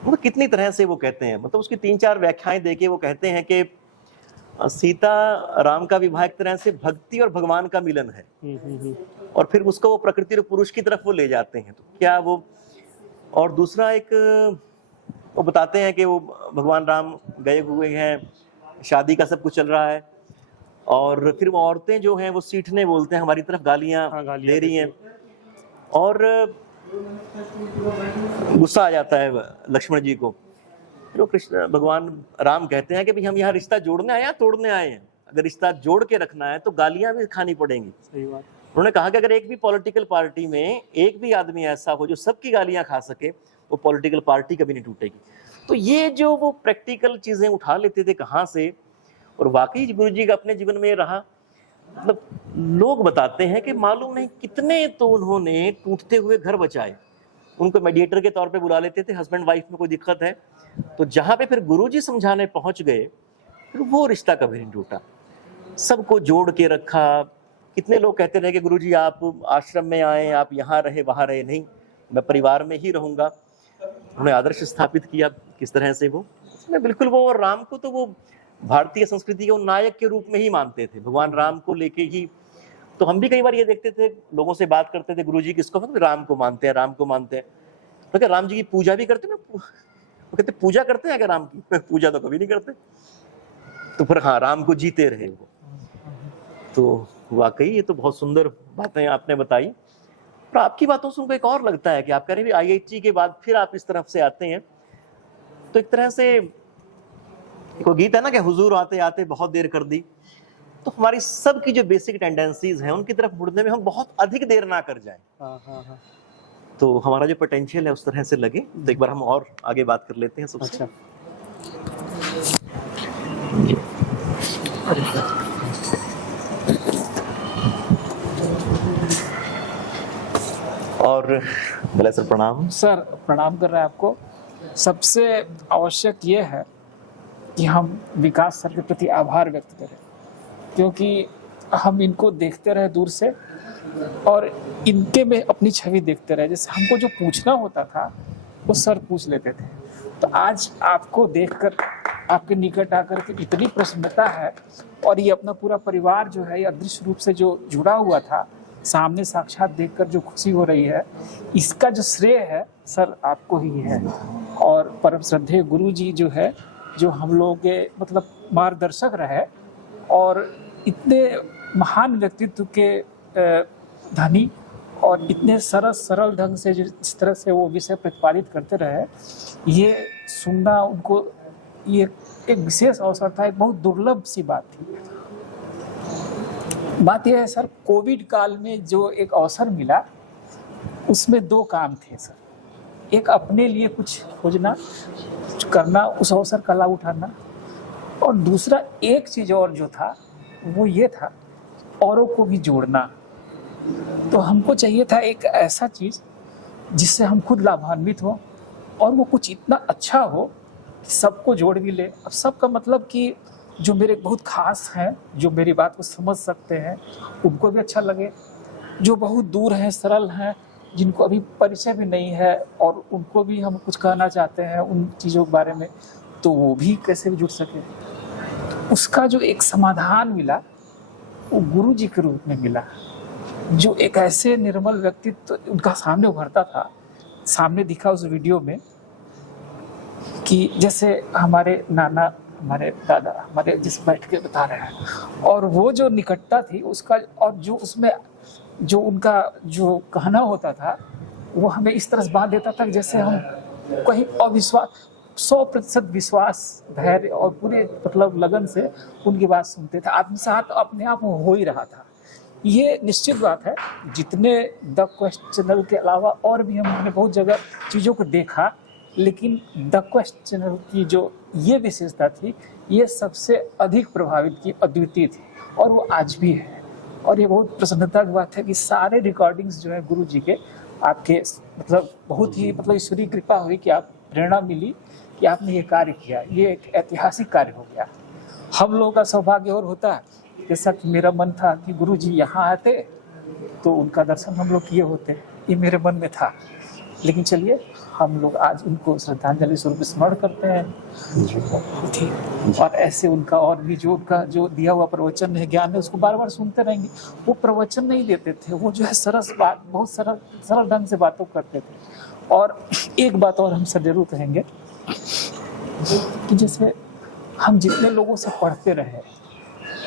मतलब कितनी तरह से वो कहते हैं, मतलब उसकी 3-4 व्याख्याएं देके वो कहते हैं कि सीता राम का विवाह एक तरह से भक्ति और भगवान का मिलन है, और फिर उसको वो प्रकृति और पुरुष की तरफ वो ले जाते हैं। तो क्या वो, और दूसरा एक वो बताते हैं कि वो भगवान राम गए हुए हैं, शादी का सब कुछ चल रहा है, और फिर वो औरतें जो हैं वो सीठने बोलते हैं, हमारी तरफ गालियां दे रही हैं, और गुस्सा आ जाता है लक्ष्मण जी को। फिर वो कृष्ण भगवान राम कहते हैं कि भाई हम यहाँ रिश्ता जोड़ने आए हैं, तोड़ने आए हैं। अगर रिश्ता जोड़ के रखना है तो गालियां भी खानी पड़ेंगी। सही बात। उन्होंने कहा कि अगर एक भी पॉलिटिकल पार्टी में एक भी आदमी ऐसा हो जो सबकी गालियां खा सके, वो पॉलिटिकल पार्टी कभी नहीं टूटेगी। तो ये जो वो प्रैक्टिकल चीजें उठा लेते थे कहाँ से, और वाकई गुरुजी का अपने जीवन में ये रहा। मतलब लोग बताते हैं कि मालूम नहीं कितने तो उन्होंने टूटते हुए घर बचाए। उनको मेडिएटर के तौर पे बुला लेते थे, हस्बैंड वाइफ में कोई दिक्कत है तो जहाँ पे फिर गुरुजी समझाने पहुंच गए, फिर वो रिश्ता कभी नहीं टूटा, सबको जोड़ के रखा। कितने लोग कहते रहे कि गुरुजी आप आश्रम में आए, आप यहाँ रहे वहाँ रहे, नहीं मैं परिवार में ही रहूंगा। उन्होंने आदर्श स्थापित किया किस तरह से वो बिल्कुल वो, और राम को तो वो भारतीय संस्कृति के नायक के रूप में ही मानते थे, भगवान राम को लेके ही। तो हम भी कई बार ये देखते थे, लोगों से बात करते थे, गुरुजी किसको, मतलब राम को मानते हैं, राम को मानते हैं। तो क्या राम जी की पूजा भी करते ना? वो कहते पूजा करते हैं क्या राम की? पूजा तो कभी नहीं करते। तो फिर हाँ, राम को जीते रहे वो। तो वाकई ये तो बहुत सुंदर बातें आपने बताई। और आपकी बातों से उनको एक और लगता है कि आप कह रहे हैं IIT के बाद फिर आप इस तरफ से आते हैं, तो एक तरह से कोई गीत है ना कि हुजूर आते आते बहुत देर कर दी। तो हमारी सबकी जो बेसिक टेंडेंसीज हैं उनकी तरफ मुड़ने में हम बहुत अधिक देर ना कर जाएं। तो हमारा जो पोटेंशियल है उस तरह से लगे। तो एक बार हम और आगे बात कर लेते हैं सबसे। और भले सर प्रणाम। सर प्रणाम कर रहे हैं आपको। सबसे आवश्यक ये है कि हम विकास सर के प्रति आभार व्यक्त करें, क्योंकि हम इनको देखते रहे दूर से और इनके में अपनी छवि देखते रहे। जैसे हमको जो पूछना होता था वो सर पूछ लेते थे। तो आज आपको देखकर, आपके निकट आकर के इतनी प्रसन्नता है, और ये अपना पूरा परिवार जो है ये अदृश्य रूप से जो जुड़ा हुआ था, सामने साक्षात देखकर जो खुशी हो रही है, इसका जो श्रेय है सर आपको ही है। और परम श्रद्धेय गुरु जी जो है, जो हम लोगों के मतलब मार्गदर्शक रहे, और इतने महान व्यक्तित्व के धनी, और इतने सरल ढंग से जिस तरह से वो विषय प्रतिपादित करते रहे, ये सुनना उनको ये एक विशेष अवसर था, एक बहुत दुर्लभ सी बात थी। बात यह है सर, कोविड काल में जो एक अवसर मिला उसमें 2 काम थे सर। एक अपने लिए कुछ खोजना, कुछ करना, उस अवसर का लाभ उठाना, और दूसरा एक चीज़ और जो था वो ये था, औरों को भी जोड़ना। तो हमको चाहिए था एक ऐसा चीज़ जिससे हम खुद लाभान्वित हों और वो कुछ इतना अच्छा हो कि सबको जोड़ भी ले। अब सबका मतलब कि जो मेरे बहुत खास हैं, जो मेरी बात को समझ सकते हैं, उनको भी अच्छा लगे। जो बहुत दूर हैं, सरल हैं, जिनको अभी परिचय भी नहीं है और उनको भी हम कुछ कहना चाहते हैं उन चीज़ों के बारे में, तो वो भी कैसे भी जुड़ सके। उसका जो एक समाधान मिला वो गुरु जी के रूप में मिला, जो एक ऐसे निर्मल व्यक्तित्व उनका सामने उभरता था, सामने दिखा उस वीडियो में कि जैसे हमारे नाना, हमारे दादा, हमारे जिस बैठ के बता रहे हैं, और वो जो निकटता थी उसका, और जो उसमें जो उनका जो कहना होता था वो हमें इस तरह से बात देता था कि जैसे हम कहीं अविश्वास 100% विश्वास, धैर्य और पूरे मतलब लगन से उनकी बात सुनते थे। आत्मसात अपने आप हो ही रहा था। ये निश्चित बात है, जितने द क्वेस्ट चैनल के अलावा और भी हमने बहुत जगह चीज़ों को देखा, लेकिन द क्वेस्ट चैनल की जो ये विशेषता थी, ये सबसे अधिक प्रभावित की, अद्वितीय थी, और वो आज भी है। और ये बहुत प्रसन्नता की बात है कि सारे रिकॉर्डिंग्स जो है गुरु जी के आपके मतलब बहुत ही मतलब ईश्वरीय कृपा हुई कि आप प्रेरणा मिली कि आपने ये कार्य किया। ये एक ऐतिहासिक कार्य हो गया। हम लोगों का सौभाग्य और होता है, जैसा कि मेरा मन था कि गुरु जी यहाँ आते तो उनका दर्शन हम लोग किए होते, ये मेरे मन में था। लेकिन चलिए, हम लोग आज उनको श्रद्धांजलि स्वरूप स्मरण करते हैं। ठीक, और ऐसे उनका और भी जो उनका जो दिया हुआ प्रवचन है, ज्ञान है, उसको बार बार सुनते रहेंगे। वो प्रवचन नहीं देते थे, वो जो है सरस बात, बहुत सरल ढंग से बातों करते थे। और एक बात और हम सब जरूर कहेंगे कि जैसे हम जितने लोगों से पढ़ते रहे,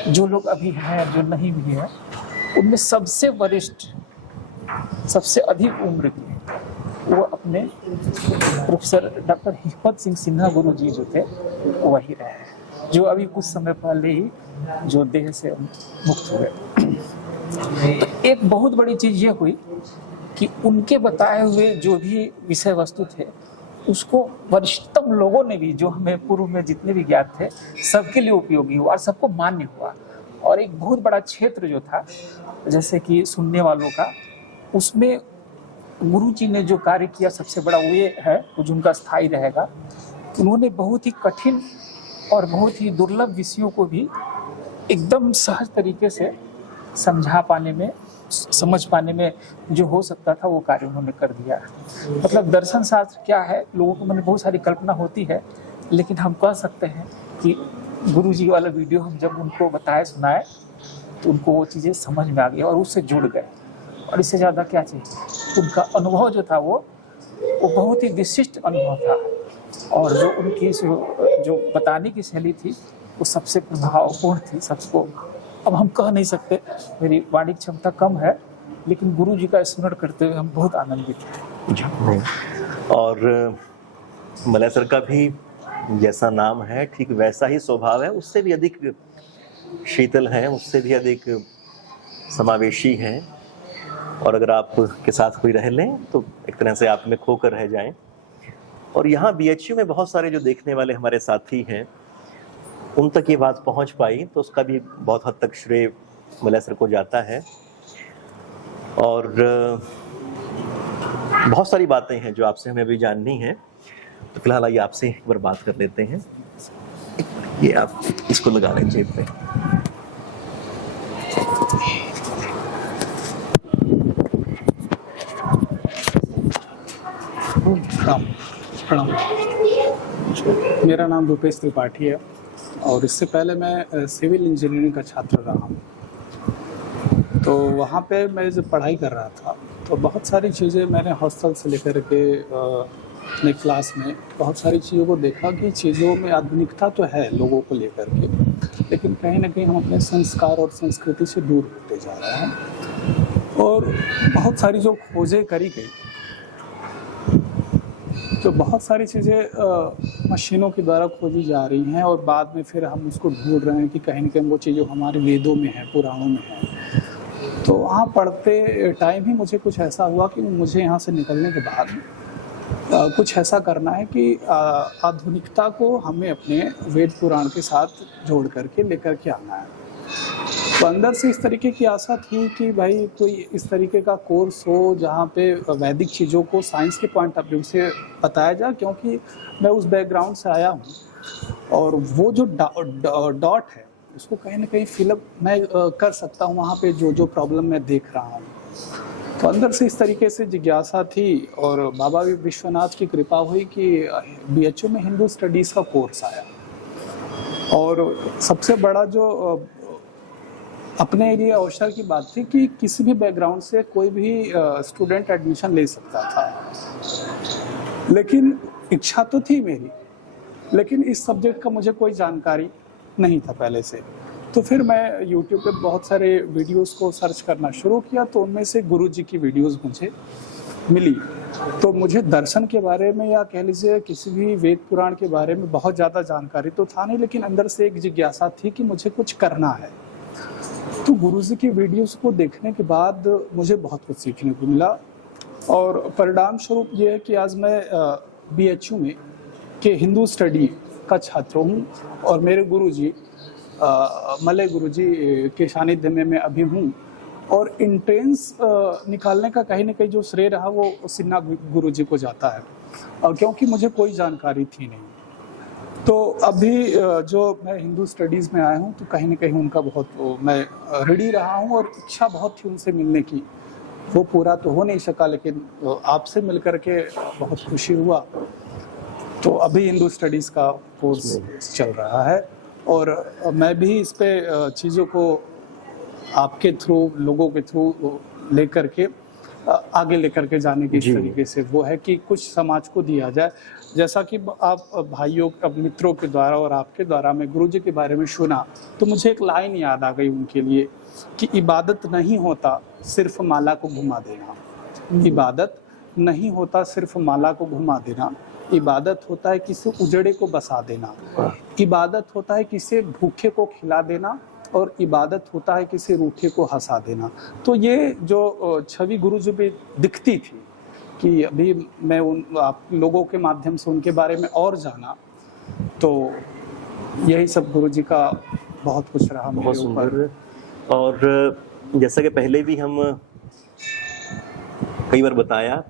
जो लोग अभी हैं, जो नहीं भी हैं, उनमें सबसे वरिष्ठ, सबसे अधिक उम्र के वो अपने प्रोफेसर डॉक्टर हिम्मत सिंह सिन्हा गुरु जी जो थे, वही रहे, जो अभी कुछ समय पहले ही जो देह से मुक्त हुए। तो एक बहुत बड़ी चीज़ ये हुई कि उनके बताए हुए जो भी विषय वस्तु थे, उसको वरिष्ठतम लोगों ने भी, जो हमें पूर्व में जितने भी ज्ञात थे, सबके लिए उपयोगी हुआ और सबको मान्य हुआ। और एक बहुत बड़ा क्षेत्र जो था, जैसे कि सुनने वालों का, उसमें गुरु जी ने जो कार्य किया सबसे बड़ा वो ये है, जो उनका स्थायी रहेगा। उन्होंने बहुत ही कठिन और बहुत ही दुर्लभ विषयों को भी एकदम सहज तरीके से समझा पाने में, समझ पाने में जो हो सकता था वो कार्य उन्होंने कर दिया। मतलब दर्शन शास्त्र क्या है, लोगों को मन बहुत सारी कल्पना होती है, लेकिन हम कह सकते हैं कि गुरु जी वाला वीडियो हम जब उनको बताए, सुनाए, तो उनको वो चीज़ें समझ में आ गई और उससे जुड़ गए। और इससे ज़्यादा क्या चाहिए। उनका अनुभव जो था वो बहुत ही विशिष्ट अनुभव था, और जो उनकी जो बताने की शैली थी वो सबसे प्रभावपूर्ण थी। सबको अब हम कह नहीं सकते, मेरी वाणी क्षमता कम है, लेकिन गुरु जी का स्मरण करते हुए हम बहुत आनंदित हैं। और मलय सर का भी जैसा नाम है, ठीक वैसा ही स्वभाव है, उससे भी अधिक शीतल है, उससे भी अधिक समावेशी हैं। और अगर आप के साथ कोई रह लें तो एक तरह से आप में खोकर रह जाएं। और यहाँ BHU में बहुत सारे जो देखने वाले हमारे साथी हैं, उन तक ये बात पहुँच पाई, तो उसका भी बहुत हद तक श्रेय मलय सर को जाता है। और बहुत सारी बातें हैं जो आपसे हमें भी जाननी है, तो फिलहाल आइए आपसे एक बार बात कर लेते हैं। ये आप इसको लगा लें जेब पे। प्रणाम। मेरा नाम रूपेश त्रिपाठी है और इससे पहले मैं सिविल इंजीनियरिंग का छात्र रहा हूँ। तो वहाँ पे मैं जब पढ़ाई कर रहा था तो बहुत सारी चीज़ें मैंने हॉस्टल से लेकर के अपने क्लास में बहुत सारी चीज़ों को देखा कि चीज़ों में आधुनिकता तो है लोगों को लेकर के, लेकिन कहीं ना कहीं हम अपने संस्कार और संस्कृति से दूर होते जा रहे हैं। और बहुत सारी जो खोजें करी गई, तो बहुत सारी चीज़ें मशीनों के द्वारा खोजी जा रही हैं और बाद में फिर हम उसको ढूंढ रहे हैं कि कहीं ना कहीं वो चीज़ें हमारे वेदों में हैं, पुराणों में हैं। तो वहाँ पढ़ते टाइम ही मुझे कुछ ऐसा हुआ कि मुझे यहाँ से निकलने के बाद कुछ ऐसा करना है कि आधुनिकता को हमें अपने वेद पुराण के साथ जोड़ करके लेकर के आना है। तो अंदर से इस तरीके की आशा थी कि भाई कोई इस तरीके का कोर्स हो जहाँ पे वैदिक चीज़ों को साइंस के पॉइंट ऑफ व्यू से बताया जाए, क्योंकि मैं उस बैकग्राउंड से आया हूँ और वो जो डॉट है उसको कहीं ना कहीं फिलअप मैं कर सकता हूँ वहाँ पे जो जो प्रॉब्लम मैं देख रहा हूँ। तो अंदर से इस तरीके से जिज्ञासा थी और बाबा विश्वनाथ की कृपा हुई कि BHU में हिंदू स्टडीज़ का कोर्स आया। और सबसे बड़ा जो अपने लिए अवसर की बात थी कि किसी भी बैकग्राउंड से कोई भी स्टूडेंट एडमिशन ले सकता था, लेकिन इच्छा तो थी मेरी, लेकिन इस सब्जेक्ट का मुझे कोई जानकारी नहीं था पहले से। तो फिर मैं YouTube पे बहुत सारे वीडियोस को सर्च करना शुरू किया, तो उनमें से गुरुजी की वीडियोस मुझे मिली। तो मुझे दर्शन के बारे में या कह लीजिए किसी भी वेद पुराण के बारे में बहुत ज़्यादा जानकारी तो था नहीं, लेकिन अंदर से एक जिज्ञासा थी कि मुझे कुछ करना है। तो गुरुजी की वीडियोस को देखने के बाद मुझे बहुत कुछ सीखने को मिला और परिणाम स्वरूप ये है कि आज मैं BHU में के हिंदू स्टडी का छात्र हूँ और मेरे गुरुजी मलय गुरुजी के सानिध्य में मैं अभी हूँ। और एंट्रेंस निकालने का कहीं ना कहीं जो श्रेय रहा वो सिन्हा गुरुजी को जाता है, और क्योंकि मुझे कोई जानकारी थी नहीं। तो अभी जो मैं हिंदू स्टडीज़ में आया हूँ तो कहीं ना कहीं उनका बहुत मैं रेडी रहा हूँ और इच्छा बहुत थी उनसे मिलने की। वो पूरा तो हो नहीं सका, लेकिन आपसे मिल करके बहुत खुशी हुआ। तो अभी हिंदू स्टडीज़ का कोर्स चल रहा है और मैं भी इस पे चीज़ों को आपके थ्रू, लोगों के थ्रू लेकर के आगे लेकर के जाने की इस तरीके से वो है कि कुछ समाज को दिया जाए। जैसा कि आप भाइयों, मित्रों के द्वारा और आपके द्वारा मैं गुरुजी के बारे में सुना, तो मुझे एक लाइन याद आ गई उनके लिए कि इबादत नहीं होता सिर्फ माला को घुमा देना। इबादत नहीं होता सिर्फ माला को घुमा देना, इबादत होता है किसी उजड़े को बसा देना, इबादत होता है किसी भूखे को खिला देना, और इबादत होता है किसी रूठे को हंसा देना। तो ये जो छवि गुरुजी पे दिखती थी कि अभी मैं उन आप लोगों के माध्यम से उनके बारे में और जाना, तो यही सब गुरुजी का बहुत कुछ रहा मेरे बहुत ऊपर। सुंदर। और जैसा कि पहले भी हम कई बार बताया,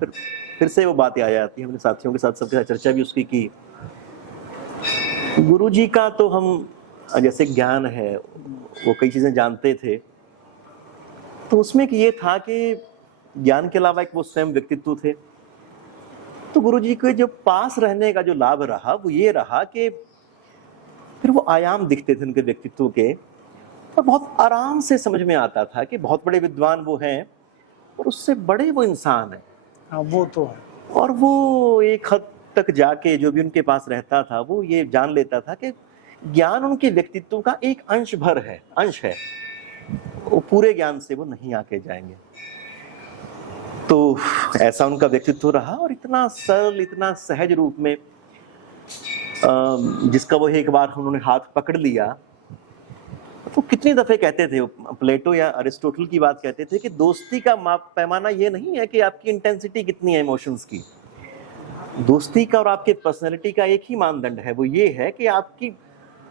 फिर से वो बातें आ जाती है, हमने साथियों के साथ सबके साथ चर्चा भी उसकी की। गुरुजी का तो हम जैसे ज्ञान है, वो कई चीजें जानते थे, तो उसमें कि ये था कि ज्ञान के अलावा एक वो स्वयं व्यक्तित्व थे। तो गुरुजी के जो पास रहने का जो लाभ रहा वो ये रहा कि फिर वो आयाम दिखते थे उनके व्यक्तित्व के, और बहुत आराम से समझ में आता था कि बहुत बड़े विद्वान वो हैं और उससे बड़े वो इंसान हैं। हाँ, वो तो है। और वो एक हद तक जाके जो भी उनके पास रहता था वो ये जान लेता था कि ज्ञान उनके व्यक्तित्व का एक अंश है, वो पूरे ज्ञान से वो नहीं आके जाएंगे। तो ऐसा उनका व्यक्तित्व रहा, और इतना सरल, इतना सहज रूप में जिसका वो एक बार उन्होंने हाथ पकड़ लिया, तो कितनी दफे कहते थे, प्लेटो या अरिस्टोटल की बात कहते थे कि दोस्ती का माप पैमाना ये नहीं है कि आपकी इंटेंसिटी कितनी है इमोशंस की। दोस्ती का और आपके पर्सनैलिटी का एक ही मानदंड है, वो ये है कि आपकी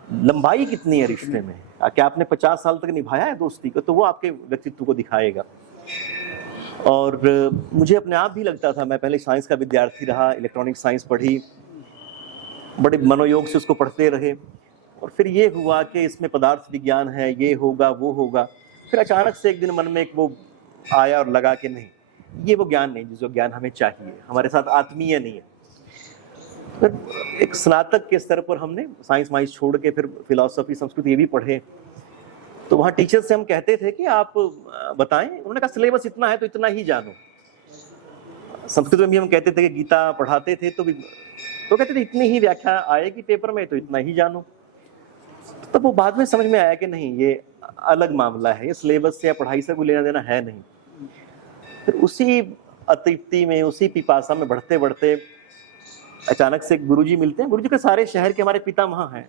लंबाई कितनी है रिश्ते में। क्या आपने 50 साल तक निभाया है दोस्ती को, तो वो आपके व्यक्तित्व को दिखाएगा। और मुझे अपने आप भी लगता था, मैं पहले साइंस का विद्यार्थी रहा, इलेक्ट्रॉनिक साइंस पढ़ी, बड़े मनोयोग से उसको पढ़ते रहे, और फिर ये हुआ कि इसमें पदार्थ विज्ञान है, ये होगा वो होगा। फिर अचानक से एक दिन मन में एक वो आया और लगा कि नहीं, ये वो ज्ञान नहीं जो ज्ञान हमें चाहिए, हमारे साथ आत्मीय नहीं है। फिर एक स्नातक के स्तर पर हमने साइंस वाइंस छोड़ के फिर फिलॉसफी, संस्कृत ये भी पढ़े। तो वहाँ टीचर से हम कहते थे कि आप बताएं, उन्होंने कहा सिलेबस इतना है तो इतना ही जानो। संस्कृत में भी हम कहते थे कि गीता पढ़ाते थे तो कहते थे इतनी ही व्याख्या आएगी पेपर में तो इतना ही जानो। तब वो बाद में समझ में आया कि नहीं, ये अलग मामला है, ये सिलेबस से या पढ़ाई से कोई लेना देना है नहीं। फिर उसी अतृप्ति में, उसी पिपासा में बढ़ते बढ़ते अचानक से गुरुजी मिलते हैं। गुरुजी के सारे शहर के हमारे पितामह हैं।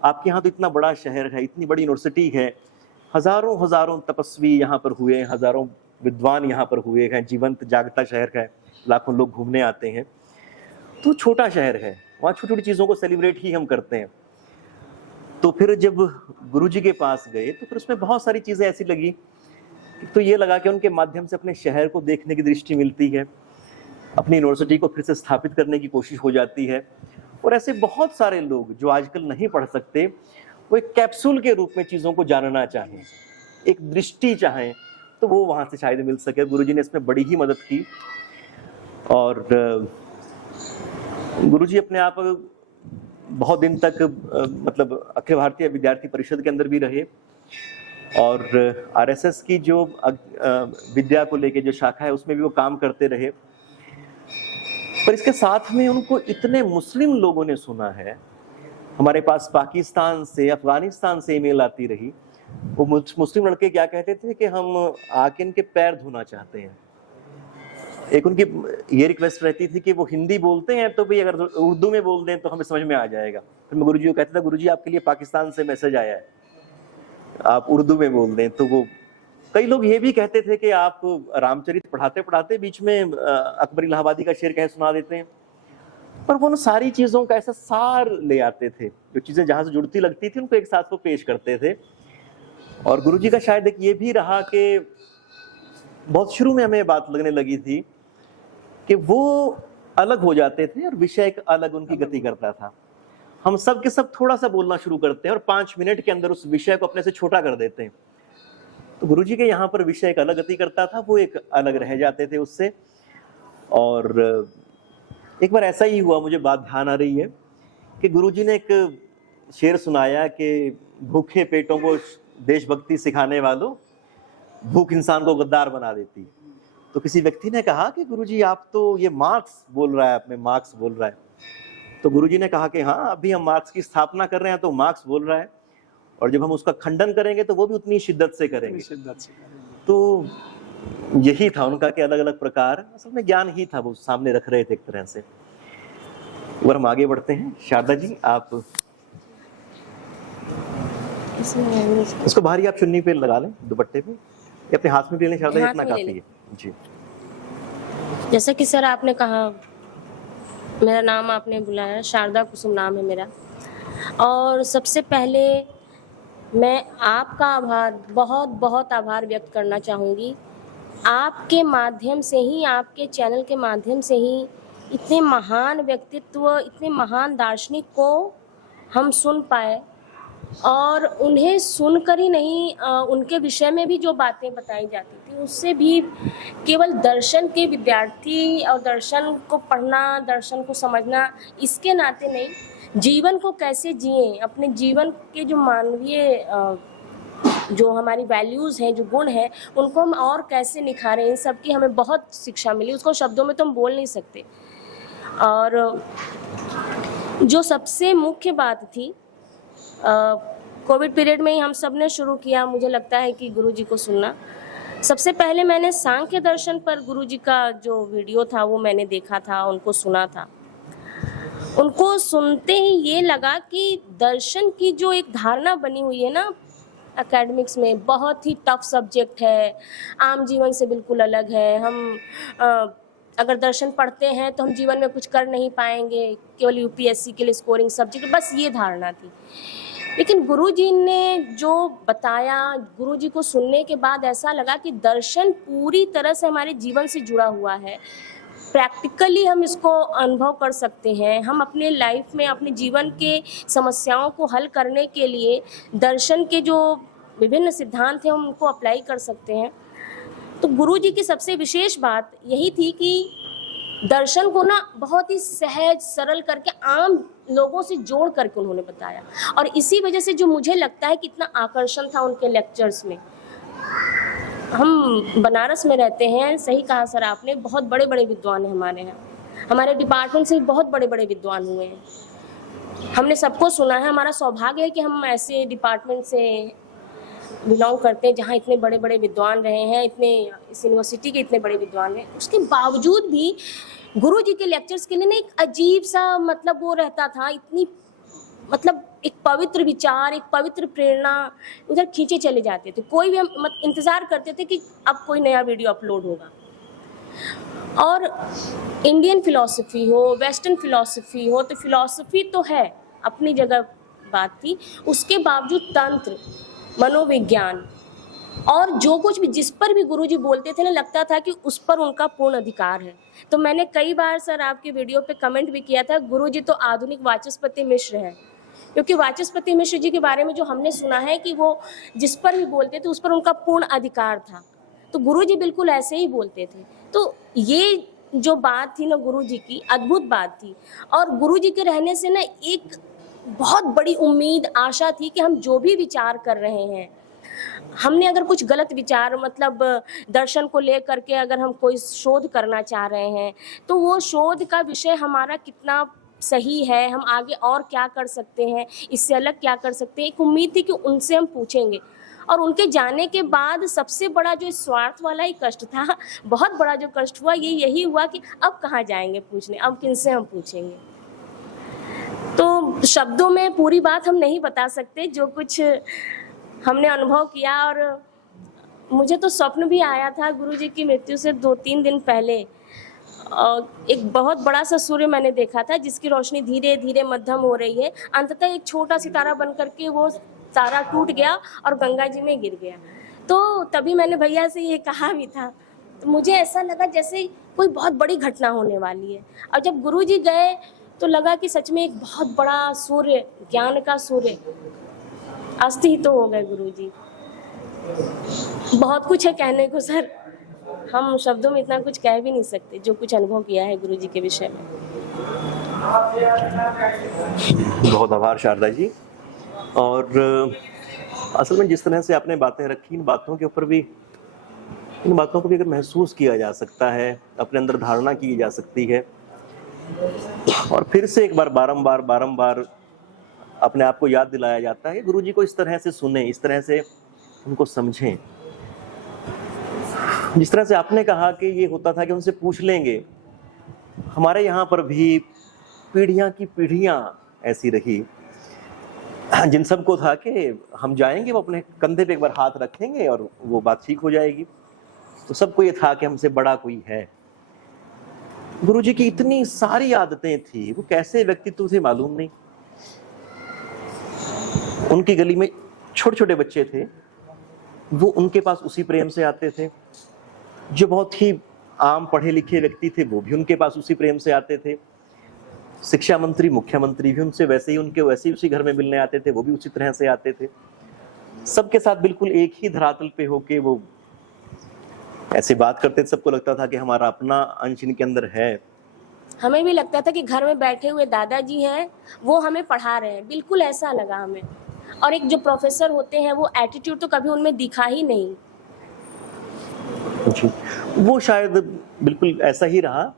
आपके यहाँ तो इतना बड़ा शहर है, इतनी बड़ी यूनिवर्सिटी है, हजारों हजारों तपस्वी यहाँ पर हुए, हजारों विद्वान यहाँ पर हुए हैं, जीवंत जागता शहर है, लाखों लोग घूमने आते हैं। तो छोटा शहर है, वहाँ छोटी छोटी चीज़ों को सेलिब्रेट ही हम करते हैं। तो फिर जब गुरुजी के पास गए तो फिर उसमें बहुत सारी चीज़ें ऐसी लगी, तो ये लगा कि उनके माध्यम से अपने शहर को देखने की दृष्टि मिलती है, अपनी यूनिवर्सिटी को फिर से स्थापित करने की कोशिश हो जाती है। और ऐसे बहुत सारे लोग जो आजकल नहीं पढ़ सकते, वो एक कैप्सूल के रूप में चीज़ों को जानना चाहें, एक दृष्टि चाहें, तो वो वहाँ से शायद मिल सके। गुरुजी ने इसमें बड़ी ही मदद की। और गुरुजी अपने आप बहुत दिन तक मतलब अखिल भारतीय विद्यार्थी परिषद के अंदर भी रहे, और आरएसएस की जो विद्या को लेके जो शाखा है उसमें भी वो काम करते रहे। पर इसके साथ में उनको इतने मुस्लिम लोगों ने सुना है, हमारे पास पाकिस्तान से, अफगानिस्तान से ईमेल आती रही। वो मुस्लिम लड़के क्या कहते थे कि हम आके इनके पैर धोना चाहते हैं। एक उनकी ये रिक्वेस्ट रहती थी कि वो हिंदी बोलते हैं तो भी अगर उर्दू में बोल दें तो हमें समझ में आ जाएगा। फिर मैं गुरुजी को कहता था, गुरुजी आपके लिए पाकिस्तान से मैसेज आया है, आप उर्दू में बोल दें। तो वो कई लोग ये भी कहते थे कि आप रामचरित पढ़ाते पढ़ाते बीच में अकबर इलाहाबादी का शेर कहे सुना देते हैं। पर वो उन सारी चीज़ों का ऐसा सार ले आते थे, जो चीज़ें जहाँ से जुड़ती लगती थी उनको एक साथ वो पेश करते थे। और गुरुजी का शायद एक ये भी रहा कि बहुत शुरू में हमें बात लगने लगी थी कि वो अलग हो जाते थे और विषय एक अलग उनकी गति करता था। हम सब के सब थोड़ा सा बोलना शुरू करते हैं और 5 मिनट के अंदर उस विषय को अपने से छोटा कर देते हैं। तो गुरुजी के यहाँ पर विषय एक अलग गति करता था, वो एक अलग रह जाते थे उससे। और एक बार ऐसा ही हुआ, मुझे बात ध्यान आ रही है कि गुरुजी ने एक शेर सुनाया कि भूखे पेटों को देशभक्ति सिखाने वालों, भूख इंसान को गद्दार बना देती। तो किसी व्यक्ति ने कहा कि गुरुजी आप तो ये मार्क्स बोल रहा है, अपने मार्क्स बोल रहा है। तो गुरुजी ने कहा कि हाँ, अभी हम मार्क्स की स्थापना कर रहे हैं तो मार्क्स बोल रहा है, और जब हम उसका खंडन करेंगे तो वो भी उतनी शिद्दत से करेंगे। तो यही था उनका कि अलग अलग प्रकार, असल में ज्ञान ही था वो सामने रख रहे थे एक तरह से। और हम आगे बढ़ते हैं। शारदा जी, आप इसको बाहर ही आप चुन्नी पे लगा लें, दुपट्टे पे, या अपने हाथ में ले लें। शारदा जी, इतना काफी है जी। जैसा कि सर आपने कहा, मेरा नाम आपने बुलाया, शारदा कुसुम नाम है मेरा। और सबसे पहले मैं आपका आभार, बहुत बहुत आभार व्यक्त करना चाहूँगी। आपके माध्यम से ही, आपके चैनल के माध्यम से ही इतने महान व्यक्तित्व, इतने महान दार्शनिक को हम सुन पाए, और उन्हें सुनकर ही नहीं, उनके विषय में भी जो बातें बताई जाती थी उससे भी केवल दर्शन के विद्यार्थी और दर्शन को पढ़ना, दर्शन को समझना, इसके नाते नहीं, जीवन को कैसे जिएं, अपने जीवन के जो मानवीय जो हमारी वैल्यूज़ हैं, जो गुण हैं, उनको हम और कैसे निखारें, इन सब की हमें बहुत शिक्षा मिली। उसको शब्दों में तो हम बोल नहीं सकते। और जो सबसे मुख्य बात थी, कोविड पीरियड में ही हम सब ने शुरू किया, मुझे लगता है कि गुरुजी को सुनना। सबसे पहले मैंने सांख्य दर्शन पर गुरुजी का जो वीडियो था वो मैंने देखा था, उनको सुना था। उनको सुनते ही ये लगा कि दर्शन की जो एक धारणा बनी हुई है ना एकेडमिक्स में, बहुत ही टफ सब्जेक्ट है, आम जीवन से बिल्कुल अलग है। हम अगर दर्शन पढ़ते हैं तो हम जीवन में कुछ कर नहीं पाएंगे, केवल यूपीएससी के लिए स्कोरिंग सब्जेक्ट, बस ये धारणा थी। लेकिन गुरुजी ने जो बताया, गुरुजी को सुनने के बाद ऐसा लगा कि दर्शन पूरी तरह से हमारे जीवन से जुड़ा हुआ है। प्रैक्टिकली हम इसको अनुभव कर सकते हैं। हम अपने लाइफ में, अपने जीवन के समस्याओं को हल करने के लिए दर्शन के जो विभिन्न सिद्धांत हैं उनको अप्लाई कर सकते हैं। तो गुरुजी की सबसे विशेष बात यही थी कि दर्शन को ना बहुत ही सहज सरल करके आम लोगों से जोड़ करके उन्होंने बताया, और इसी वजह से जो मुझे लगता है कि इतना आकर्षण था उनके लेक्चर्स में। हम बनारस में रहते हैं, सही कहा सर आपने, बहुत बड़े बड़े विद्वान हैं हमारे यहाँ, हमारे डिपार्टमेंट से भी बहुत बड़े बड़े विद्वान हुए हैं। हमने सबको सुना है। हमारा सौभाग्य है कि हम ऐसे डिपार्टमेंट से बिलोंग करते हैं जहाँ इतने बड़े बड़े विद्वान रहे हैं, इतने इस यूनिवर्सिटी के इतने बड़े विद्वान हैं। उसके बावजूद भी गुरुजी के लेक्चर्स के लिए ना एक अजीब सा मतलब वो रहता था, इतनी मतलब एक पवित्र विचार, एक पवित्र प्रेरणा उधर खींचे चले जाते थे। कोई भी हम इंतज़ार करते थे कि अब कोई नया वीडियो अपलोड होगा। और इंडियन फिलॉसफी हो, वेस्टर्न फिलॉसफी हो, तो फिलॉसफी तो है अपनी जगह बात थी, उसके बावजूद तंत्र, मनोविज्ञान और जो कुछ भी जिस पर भी गुरुजी बोलते थे ना, लगता था कि उस पर उनका पूर्ण अधिकार है। तो मैंने कई बार सर आपके वीडियो पे कमेंट भी किया था, गुरुजी तो आधुनिक वाचस्पति मिश्र हैं, क्योंकि वाचस्पति मिश्र जी के बारे में जो हमने सुना है कि वो जिस पर भी बोलते थे उस पर उनका पूर्ण अधिकार था। तो गुरुजी बिल्कुल ऐसे ही बोलते थे। तो ये जो बात थी ना गुरुजी की, अद्भुत बात थी। और गुरुजी के रहने से ना एक बहुत बड़ी उम्मीद, आशा थी कि हम जो भी विचार कर रहे हैं, हमने अगर कुछ गलत विचार मतलब दर्शन को लेकर के अगर हम कोई शोध करना चाह रहे हैं, तो वो शोध का विषय हमारा कितना सही है, हम आगे और क्या कर सकते हैं, इससे अलग क्या कर सकते हैं, एक उम्मीद थी कि उनसे हम पूछेंगे। और उनके जाने के बाद सबसे बड़ा जो स्वार्थ वाला ही कष्ट था, बहुत बड़ा जो कष्ट हुआ, ये यही हुआ कि अब कहाँ जाएंगे पूछने, अब किनसे हम पूछेंगे। तो शब्दों में पूरी बात हम नहीं बता सकते, जो कुछ हमने अनुभव किया। और मुझे तो स्वप्न भी आया था गुरुजी की मृत्यु से 2-3 दिन पहले, और एक बहुत बड़ा सा सूर्य मैंने देखा था जिसकी रोशनी धीरे धीरे मध्यम हो रही है, अंततः एक छोटा सितारा बन करके वो तारा टूट गया और गंगा जी में गिर गया। तो तभी मैंने भैया से ये कहा भी था, तो मुझे ऐसा लगा जैसे कोई बहुत बड़ी घटना होने वाली है। और जब गुरुजी गए तो लगा कि सच में एक बहुत बड़ा सूर्य, ज्ञान का सूर्य अस्तित्व तो हो गए गुरुजी। बहुत कुछ है कहने को सर, हम शब्दों में इतना कुछ कह भी नहीं सकते जो कुछ अनुभव किया है गुरुजी के विषय में। बहुत आभार शारदा जी। और असल में जिस तरह से आपने बातें रखी, इन बातों के ऊपर भी, इन बातों को भी अगर महसूस किया जा सकता है, अपने अंदर धारणा की जा सकती है, और फिर से एक बार बारंबार अपने आप को याद दिलाया जाता है, गुरुजी को इस तरह से सुने, इस तरह से उनको समझें। जिस तरह से आपने कहा कि ये होता था कि उनसे पूछ लेंगे, हमारे यहाँ पर भी पीढ़ियां की पीढ़ियां ऐसी रही जिन सबको था कि हम जाएंगे, वो अपने कंधे पे एक बार हाथ रखेंगे और वो बात ठीक हो जाएगी। तो सबको ये था कि हमसे बड़ा कोई है। गुरुजी की इतनी सारी आदतें थी, वो कैसे व्यक्तित्व थे मालूम नहीं। उनकी गली में छोटे छोटे बच्चे थे, वो उनके पास उसी प्रेम से आते थे। जो बहुत ही आम पढ़े लिखे व्यक्ति थे, वो भी उनके पास उसी प्रेम से आते थे। शिक्षा मंत्री, मुख्यमंत्री भी उनसे वैसे ही उसी घर में मिलने आते थे, वो भी उसी तरह से आते थे। सबके साथ बिल्कुल एक ही धरातल पे होके वो ऐसे बात करते थे। सबको लगता था कि हमारा अपना अंश इनके अंदर है। हमें भी लगता था कि घर में बैठे हुए दादाजी हैं, वो हमें पढ़ा रहे हैं, बिल्कुल ऐसा लगा हमें। और एक जो प्रोफेसर होते हैं, वो एटीट्यूड तो कभी उनमें दिखा ही नहीं। जी, वो शायद बिल्कुल ऐसा ही रहा,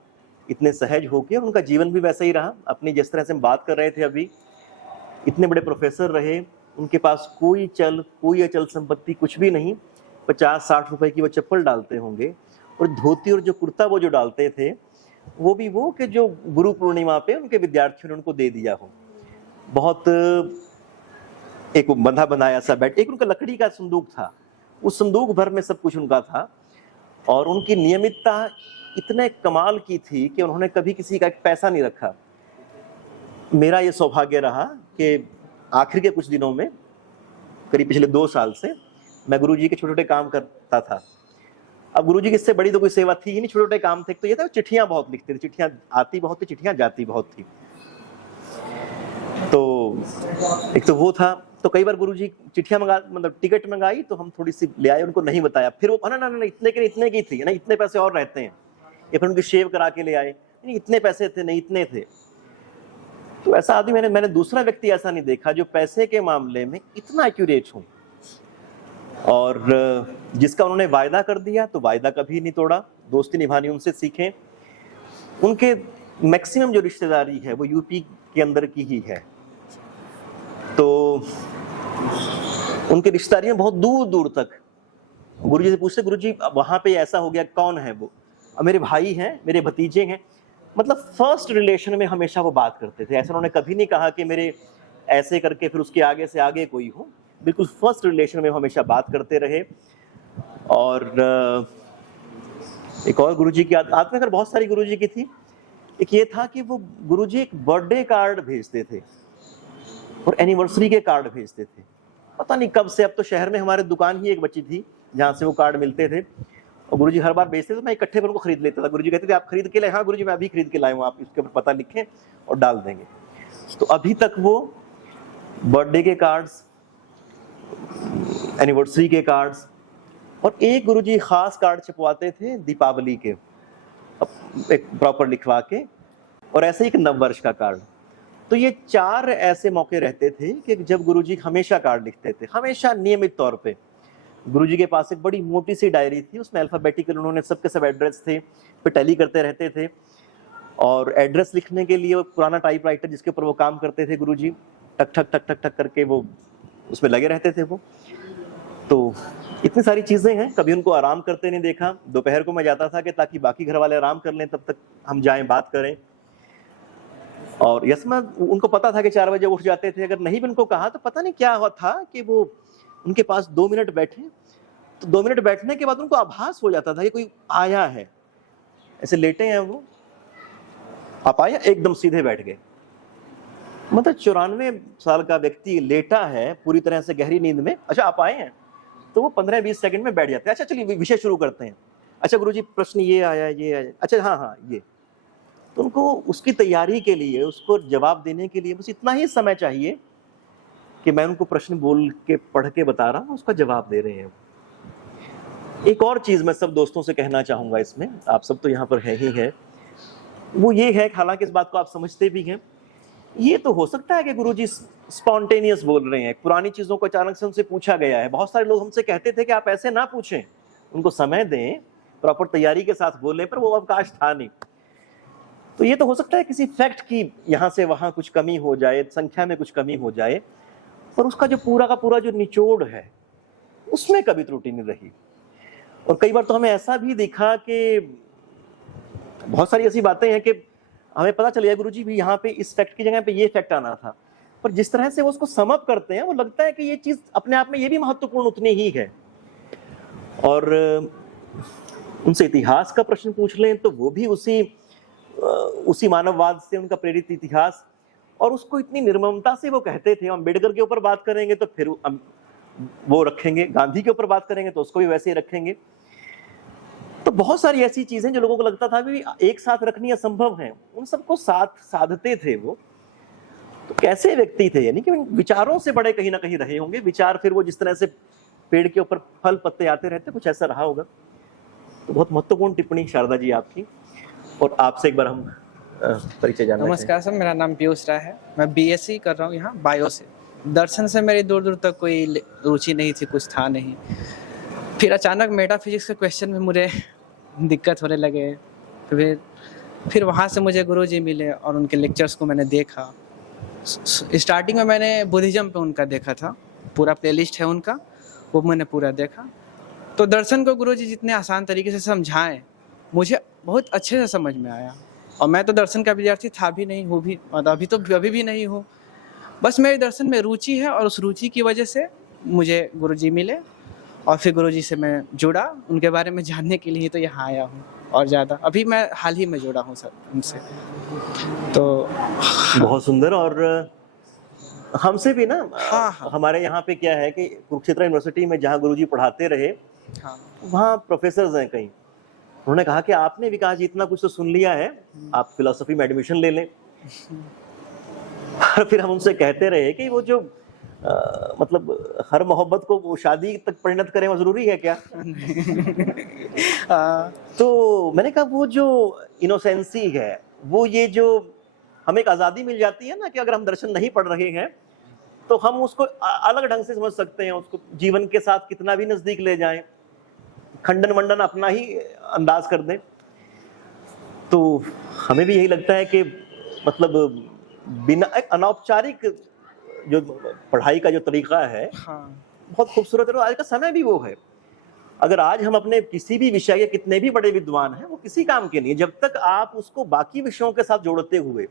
इतने सहज होके उनका जीवन भी वैसा ही रहा। अपनी जिस तरह से हम बात कर रहे थे अभी, इतने बड़े प्रोफेसर रहे, उनके पास कोई अचल संपत्ति कुछ भी नहीं। 50-60 रुपए की वो चप्पल डालते होंगे, और धोती और जो कुर्ता वो जो डालते थे, वो भी वो कि जो गुरु पूर्णिमा पे उनके विद्यार्थियों ने उनको दे दिया हो। बहुत एक बंधा बनाया सा बैठ, एक उनका लकड़ी का संदूक था, उस संदूक भर में सब कुछ उनका था। और उनकी नियमितता इतने कमाल की थी कि उन्होंने कभी किसी का एक पैसा नहीं रखा। मेरा ये सौभाग्य रहा कि आखिर के कुछ दिनों में, करीब पिछले 2 साल से, मैं गुरुजी के छोटे छोटे काम करता था। अब गुरुजी की इससे बड़ी तो कोई सेवा थी ही नहीं, छोटे छोटे काम थे। तो ये था, चिट्ठियां बहुत लिखते थे, चिट्ठियां आती बहुत थी, चिट्ठियां जाती बहुत थी। तो एक तो वो था। तो कई बार गुरुजी चिट्ठियां मतलब टिकट मंगाई, तो हम थोड़ी सी ले आए, उनको नहीं बताया। फिर वो ना इतने की थी ना, इतने पैसे और रहते हैं। या फिर उनकी शेव करा के ले आए, नहीं इतने पैसे थे, नहीं इतने थे। तो ऐसा आदमी मैंने दूसरा व्यक्ति ऐसा नहीं देखा जो पैसे के मामले में इतना एक्यूरेट हो। और जिसका उन्होंने वायदा कर दिया तो वायदा कभी नहीं तोड़ा। दोस्ती निभानी उनसे सीखें। उनके मैक्सिमम जो रिश्तेदारी है वो यूपी के अंदर की ही है। तो उनके रिश्तेदारियां बहुत दूर दूर तक। गुरुजी से पूछते, गुरुजी वहां पे ऐसा हो गया, कौन है वो? मेरे भाई हैं, मेरे भतीजे हैं। मतलब फर्स्ट रिलेशन में हमेशा वो बात करते थे। ऐसा उन्होंने कभी नहीं कहा कि मेरे ऐसे करके फिर उसके आगे से आगे कोई हो। बिल्कुल फर्स्ट रिलेशन में हमेशा बात करते रहे। और एक और गुरुजी की आदत अगर बहुत सारी गुरुजी की थी, एक ये था कि वो गुरुजी एक बर्थडे कार्ड भेजते थे और एनिवर्सरी के कार्ड भेजते थे। पता नहीं कब से, अब तो शहर में हमारे दुकान ही एक बची थी जहाँ से वो कार्ड मिलते थे और गुरुजी हर बार भेजते थे, मैं इकट्ठे पर उनको खरीद लेता था। गुरुजी कहते थे आप खरीद के लाए? हाँ गुरुजी मैं अभी खरीद के लाया हूँ, आप इसके ऊपर पता लिखें और डाल देंगे। तो अभी तक वो बर्थडे के कार्ड्स, एनिवर्सरी के कार्ड्स, और एक गुरुजी खास कार्ड छपवाते थे दीपावली के, एक प्रॉपर लिखवा के, और ऐसे ही एक नव वर्ष का कार्ड। तो ये 4 ऐसे मौके रहते थे कि जब गुरुजी हमेशा कार्ड लिखते थे, हमेशा नियमित तौर पे। गुरुजी के पास एक बड़ी मोटी सी डायरी थी, उसमें अल्फाबेटिकल उन्होंने सबके सब एड्रेस थे, फिर टैली करते रहते थे। और एड्रेस लिखने के लिए वो पुराना टाइपराइटर जिसके ऊपर वो काम करते थे गुरुजी, टक ठक टक टक टक करके वो उसमें लगे रहते थे वो। तो इतनी सारी चीजें हैं, कभी उनको आराम करते नहीं देखा। दोपहर को मैं जाता था कि ताकि बाकी घर वाले आराम कर लें, तब तक हम जाएं बात करें। और यस, मैं उनको पता था कि 4 बजे उठ जाते थे। अगर नहीं भी उनको कहा तो पता नहीं क्या हुआ था कि वो उनके पास 2 मिनट बैठे, तो 2 मिनट बैठने के बाद उनको आभास हो जाता था कि कोई आया है। ऐसे लेटे हैं वो, आप आया, एकदम सीधे बैठ गए। मतलब 94 साल का व्यक्ति लेटा है पूरी तरह से गहरी नींद में, अच्छा आप आए हैं, तो वो 15-20 सेकंड में बैठ जाते हैं। अच्छा चलिए विषय शुरू करते हैं। अच्छा गुरुजी प्रश्न ये आया, ये आया, अच्छा हाँ ये। तो उनको उसकी तैयारी के लिए, उसको जवाब देने के लिए बस इतना ही समय चाहिए कि मैं उनको प्रश्न बोल के पढ़ के बता रहा हूँ, उसका जवाब दे रहे हैं। एक और चीज मैं सब दोस्तों से कहना चाहूंगा इसमें, आप सब तो यहाँ पर है ही है, वो ये है, हालांकि इस बात को आप समझते भी हैं, ये तो हो सकता है कि गुरुजी स्पॉन्टेनियस बोल रहे हैं, पुरानी चीजों को अचानक से उनसे पूछा गया है। बहुत सारे लोग हमसे कहते थे कि आप ऐसे ना पूछें, उनको समय दें, प्रॉपर तैयारी के साथ बोलें, पर वो अवकाश था नहीं। तो ये तो हो सकता है किसी फैक्ट की यहाँ से वहाँ कुछ कमी हो जाए, संख्या में कुछ कमी हो जाए, पर उसका जो पूरा का पूरा जो निचोड़ है उसमें कभी त्रुटि नहीं रही। और कई बार तो हमें ऐसा भी दिखा कि बहुत सारी ऐसी बातें हैं कि हमें पता चल गया गुरुजी भी यहाँ पे इस फैक्ट की जगह पे ये फैक्ट आना था, पर जिस तरह से वो उसको सम अप करते हैं वो लगता है कि ये चीज अपने आप में ये भी महत्वपूर्ण उतनी ही है। और उनसे इतिहास का प्रश्न पूछ लें तो वो भी उसी मानववाद से उनका प्रेरित इतिहास, और उसको इतनी निर्ममता से वो कहते थे। अम्बेडकर के ऊपर बात करेंगे तो फिर वो रखेंगे, गांधी के ऊपर बात करेंगे तो उसको भी वैसे ही रखेंगे। तो बहुत सारी ऐसी चीजें जो लोगों को लगता था भी एक साथ रखनी असंभव है, उन सबको साथ साधते थे वो। तो कैसे व्यक्ति थे, यानी कि विचारों से बड़े कहीं ना कहीं रहे होंगे। विचार फिर वो जिस तरह से पेड़ के ऊपर फल पत्ते आते रहते, कुछ ऐसा रहा होगा। तो बहुत महत्वपूर्ण टिप्पणी शारदा जी आपकी। और आपसे एक बार हम परिचय जानना चाहेंगे। नमस्कार सर, मेरा नाम पीयूष राय है। मैं बीएससी कर रहा हूँ यहाँ बायो से। दर्शन से मेरी दूर दूर तक कोई रुचि नहीं थी, कुछ था नहीं। फिर अचानक मेटाफिजिक्स के क्वेश्चन में मुझे दिक्कत होने लगे। फिर वहाँ से मुझे गुरुजी मिले और उनके लेक्चर्स को मैंने देखा। स्टार्टिंग में मैंने बुद्धिज्म पे उनका देखा था, पूरा प्लेलिस्ट है उनका, वो मैंने पूरा देखा। तो दर्शन को गुरुजी जितने आसान तरीके से समझाएं, मुझे बहुत अच्छे से समझ में आया। और मैं तो दर्शन का विद्यार्थी था भी नहीं, हूँ भी, अभी भी नहीं हूँ। बस मेरे दर्शन में रुचि है और उस रुचि की वजह से मुझे गुरुजी मिले और फिर गुरुजी से मैं जुड़ा। उनके बारे में जानने के लिए तो यहाँ आया हूँ। और ज़्यादा अभी मैं हाल ही में जुड़ा हूँ सर उनसे। तो बहुत सुंदर। और हमसे भी ना, हाँ। हमारे यहाँ पे क्या है कि कुरुक्षेत्र यूनिवर्सिटी में जहाँ गुरुजी पढ़ाते रहे, हाँ, वहाँ प्रोफेसर्स हैं कई। उन्होंने कहा कि आपने विकास जी इतना कुछ तो सुन लिया है, आप फिलोसफी में एडमिशन ले लें। और फिर हम उनसे कहते रहे कि वो जो मतलब हर मोहब्बत को वो शादी तक परिणत करें, वो जरूरी है क्या? तो मैंने कहा वो जो इनोसेंसी है, वो ये जो हमें एक आज़ादी मिल जाती है ना कि अगर हम दर्शन नहीं पढ़ रहे हैं तो हम उसको अलग ढंग से समझ सकते हैं, उसको जीवन के साथ कितना भी नजदीक ले जाएं, खंडन मंडन अपना ही अंदाज कर दें। तो हमें भी यही लगता है कि मतलब बिना एक अनौपचारिक जो पढ़ाई का जो तरीका है, हाँ, बहुत खूबसूरत है। और आज का समय भी वो है। अगर आज हम अपने किसी भी विषय के कितने भी बड़े विद्वान हैं, वो किसी काम के नहीं, जब तक आप उसको बाकी विषयों के साथ जोड़ते हुए,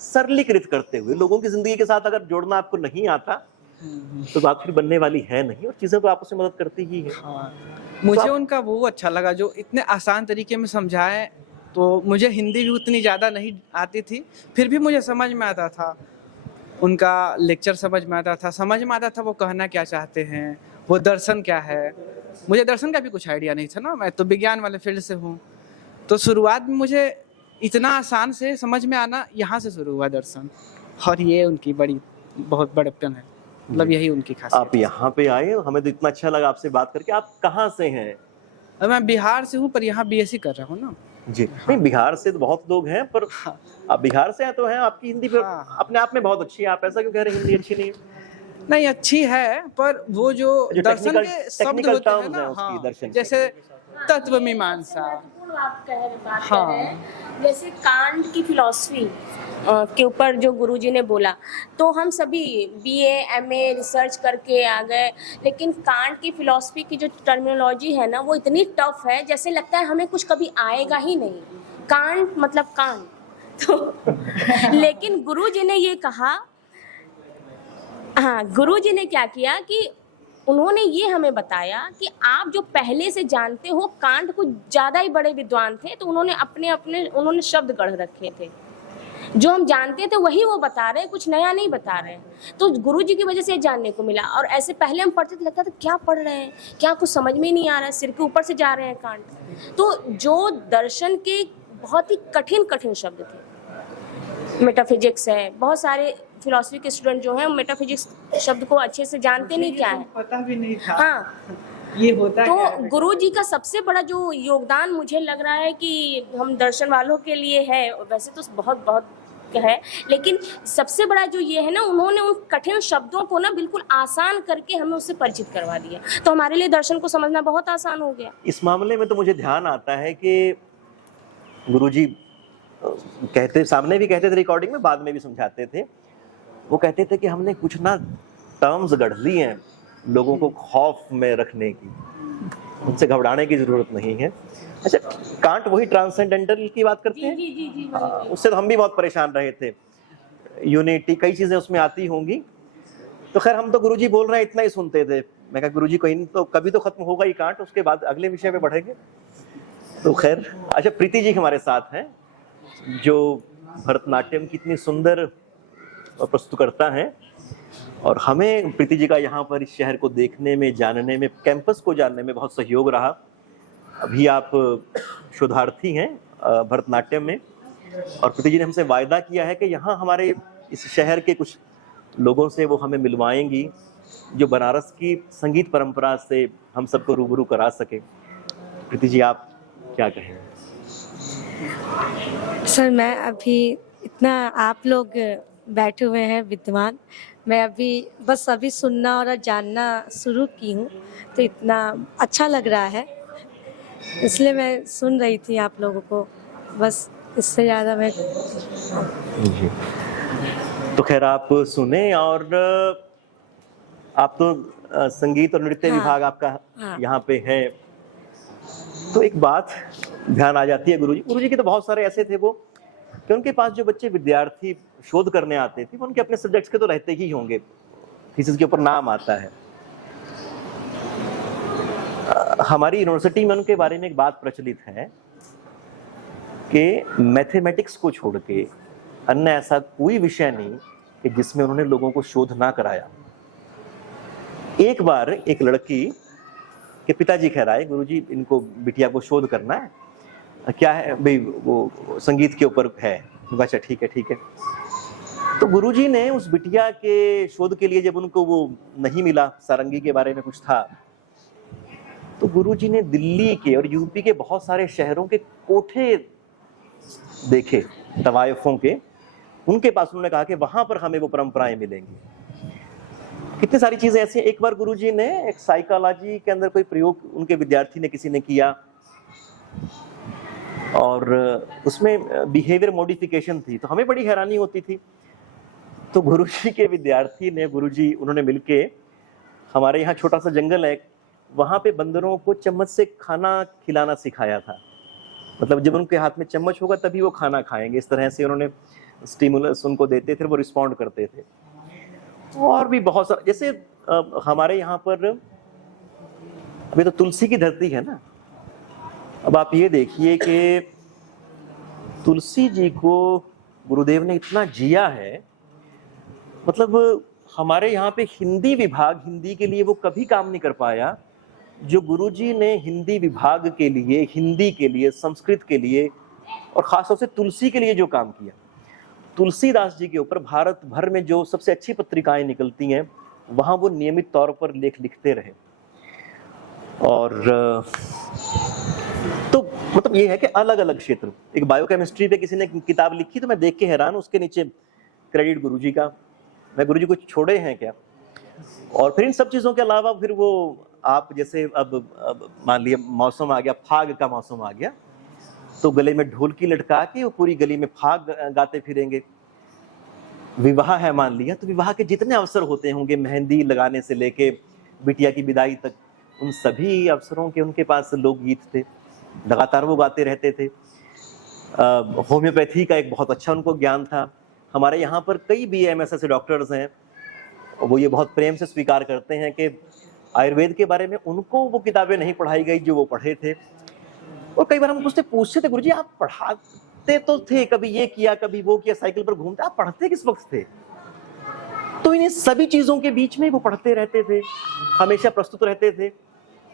सरलीकृत करते हुए, लोगों की जिंदगी के साथ अगर जोड़ना आपको नहीं आता तो बात फिर बनने वाली है नहीं। और चीजें तो आपस में मदद करती ही है। हाँ। मुझे उनका वो अच्छा लगा जो इतने आसान तरीके में समझाए। तो मुझे हिंदी भी उतनी ज़्यादा नहीं आती थी, फिर भी मुझे समझ में आता था, उनका लेक्चर समझ में आता था वो कहना क्या चाहते हैं, वो दर्शन क्या है। मुझे दर्शन का भी कुछ आइडिया नहीं था ना, मैं तो विज्ञान वाले फील्ड से हूँ। तो शुरुआत में मुझे इतना आसान से समझ में आना यहाँ से शुरू हुआ दर्शन, और ये उनकी बहुत बड़प्पन है, मतलब यही उनकी खासियत आप यहाँ पे आए, हमें तो इतना अच्छा लगा आपसे बात करके। आप कहाँ से हैं? है। मैं बिहार से हूँ, पर यहाँ बीएससी कर रहा हूँ ना। जी नहीं, बिहार से तो बहुत लोग हैं, पर आप बिहार से हैं तो हैं। आपकी हिंदी पर अपने आप में बहुत अच्छी है, आप ऐसा क्यों कह रहे हैं हिंदी अच्छी नहीं है? नहीं, अच्छी है, पर वो जो दर्शन के शब्द टेक्निकल होते हैं टर्म्स ना, हैं उसकी, दर्शन के। जैसे तत्व मीमांसा, आप बात कर रहे हैं, जैसे कांट की फिलॉसफी के ऊपर जो गुरुजी ने बोला, तो हम सभी बीए एमए रिसर्च करके आ गए, लेकिन कांट की फिलॉसफी की जो टर्मिनोलॉजी है ना, वो इतनी टफ है जैसे लगता है हमें कुछ कभी आएगा ही नहीं। कांट मतलब कांट तो लेकिन गुरुजी ने ये कहा, हाँ, गुरुजी ने क्या किया कि उन्होंने ये हमें बताया कि आप जो पहले से जानते हो, कांट कुछ ज़्यादा ही बड़े विद्वान थे, तो उन्होंने शब्द गढ़ रखे थे। जो हम जानते थे वही वो बता रहे हैं, कुछ नया नहीं बता रहे हैं। तो गुरुजी की वजह से ये जानने को मिला। और ऐसे पहले हम पढ़ते थे, लगता था क्या पढ़ रहे हैं, क्या कुछ समझ में ही नहीं आ रहा है, सिर के ऊपर से जा रहे हैं कांट। तो जो दर्शन के बहुत ही कठिन शब्द थे, मेटाफिजिक्स है, बहुत सारे फिलॉसफी के स्टूडेंट जो हैं मेटाफिजिक्स शब्द को अच्छे से जानते नहीं क्या है, पता भी नहीं था। हाँ, ये होता है। तो गुरुजी का सबसे बड़ा जो योगदान मुझे लग रहा है कि हम दर्शन वालों के लिए है, वैसे तो बहुत है, लेकिन सबसे बड़ा जो ये है ना, उन्होंने उन कठिन शब्दों को ना बिल्कुल आसान करके हमें उससे परिचित करवा दिया, तो हमारे लिए दर्शन को समझना बहुत आसान हो गया। इस मामले में तो मुझे ध्यान आता है कि गुरुजी सामने भी कहते थे, रिकॉर्डिंग में, बाद में भी समझाते थे। वो कहते थे कि हमने कुछ ना टर्म्स गढ़ ली हैं लोगों को खौफ में रखने की, उनसे घबराने की जरूरत नहीं है। अच्छा, कांट वही ट्रांसेंडेंटल की बात करते हैं? जी, उससे तो हम भी बहुत परेशान रहे थे। यूनिटी, कई चीजें उसमें आती होंगी। तो खैर, हम तो गुरुजी बोल रहे हैं इतना ही सुनते थे। मैं कहा गुरुजी कभी तो खत्म होगा ही कांट, उसके बाद अगले विषय पे बढ़ेंगे। तो खैर, अच्छा, प्रीति जी हमारे साथ हैं जो भरतनाट्यम की इतनी सुंदर प्रस्तुतकर्ता हैं, और हमें प्रीति जी का यहाँ पर इस शहर को देखने में, जानने में, कैंपस को जानने में बहुत सहयोग रहा। अभी आप शोधार्थी हैं भरतनाट्यम में, और प्रीति जी ने हमसे वायदा किया है कि यहाँ हमारे इस शहर के कुछ लोगों से वो हमें मिलवाएंगी जो बनारस की संगीत परंपरा से हम सबको रूबरू करा सके। प्रीति जी, आप क्या कहें? सर, मैं अभी इतना, आप लोग बैठे हुए हैं विद्वान, मैं अभी सुनना और जानना शुरू की हूँ, तो इतना अच्छा लग रहा है, इसलिए मैं सुन रही थी आप लोगों को, बस इससे ज़्यादा मैं जी। तो खैर, आप सुने, और आप तो संगीत और नृत्य विभाग आपका यहाँ पे है, तो एक बात ध्यान आ जाती है। गुरुजी के तो बहुत सारे ऐसे थे वो कि उनके पास जो बच्चे विद्यार्थी शोध करने आते थे, उनके अपने सब्जेक्ट्स के तो रहते ही होंगे, थीसिस के ऊपर नाम आता है। हमारी यूनिवर्सिटी में उनके बारे में एक बात प्रचलित है कि मैथमेटिक्स को छोड़ के अन्य ऐसा कोई विषय नहीं कि जिसमें उन्होंने लोगों को शोध ना कराया। एक बार एक लड़की के पिताजी कह रहा है, गुरुजी इनको बिटिया को शोध करना है, क्या है भाई? वो संगीत के ऊपर है। अच्छा, ठीक है। तो गुरुजी ने उस बिटिया के शोध के लिए, जब उनको वो नहीं मिला, सारंगी के बारे में कुछ था, तो गुरुजी ने दिल्ली के और यूपी के बहुत सारे शहरों के कोठे देखे तवायफों के, उनके पास उन्होंने कहा कि वहां पर हमें वो परंपराएं मिलेंगी। कितनी सारी चीजें ऐसी हैं। एक बार गुरुजी ने एक साइकोलॉजी के अंदर कोई प्रयोग उनके विद्यार्थी ने, किसी ने किया, और उसमें बिहेवियर मॉडिफिकेशन थी, तो हमें बड़ी हैरानी होती थी। तो गुरुजी के विद्यार्थी ने, उन्होंने मिलके, हमारे यहाँ छोटा सा जंगल है, वहां पे बंदरों को चम्मच से खाना खिलाना सिखाया था। मतलब जब उनके हाथ में चम्मच होगा तभी वो खाना खाएंगे, इस तरह से उन्होंने स्टिमुलस उनको देते थे, वो रिस्पॉन्ड करते थे। और भी बहुत सारा, जैसे हमारे यहाँ पर अब ये तो तुलसी की धरती है ना। अब आप ये देखिए कि तुलसी जी को गुरुदेव ने इतना जिया है, मतलब हमारे यहाँ पे हिंदी विभाग, हिंदी के लिए वो कभी काम नहीं कर पाया जो गुरुजी ने हिंदी विभाग के लिए, हिंदी के लिए, संस्कृत के लिए और खासतौर से तुलसी के लिए जो काम किया। तुलसीदास जी के ऊपर भारत भर में जो सबसे अच्छी पत्रिकाएं निकलती हैं वहां वो नियमित तौर पर लेख लिखते रहे। और तो मतलब ये है कि अलग अलग क्षेत्र, एक बायोकेमिस्ट्री पे किसी ने किताब लिखी तो मैं देख के हैरान, उसके नीचे क्रेडिट गुरुजी का, मैं गुरुजी को छोड़े हैं क्या। और फिर इन सब चीज़ों के अलावा फिर वो आप जैसे अब मान लिया मौसम आ गया, फाग का मौसम आ गया, तो गले में ढोलकी लटका के वो पूरी गली में फाग गाते फिरेंगे। विवाह है मान लिया, तो विवाह के जितने अवसर होते होंगे, मेहंदी लगाने से लेके बिटिया की विदाई तक, उन सभी अवसरों के उनके पास लोकगीत थे, लगातार वो गाते रहते थे। होम्योपैथी का एक बहुत अच्छा उनको ज्ञान था। हमारे यहाँ पर कई BAMS ऐसे डॉक्टर्स हैं, वो ये बहुत प्रेम से स्वीकार करते हैं कि आयुर्वेद के बारे में उनको वो किताबें नहीं पढ़ाई गई जो वो पढ़े थे। और कई बार हम उससे पूछते थे, गुरुजी आप पढ़ाते तो थे, कभी ये किया कभी वो किया, साइकिल पर घूमते, आप पढ़ते किस वक्त थे? तो इन्हें सभी चीजों के बीच में वो पढ़ते रहते थे, हमेशा प्रस्तुत रहते थे।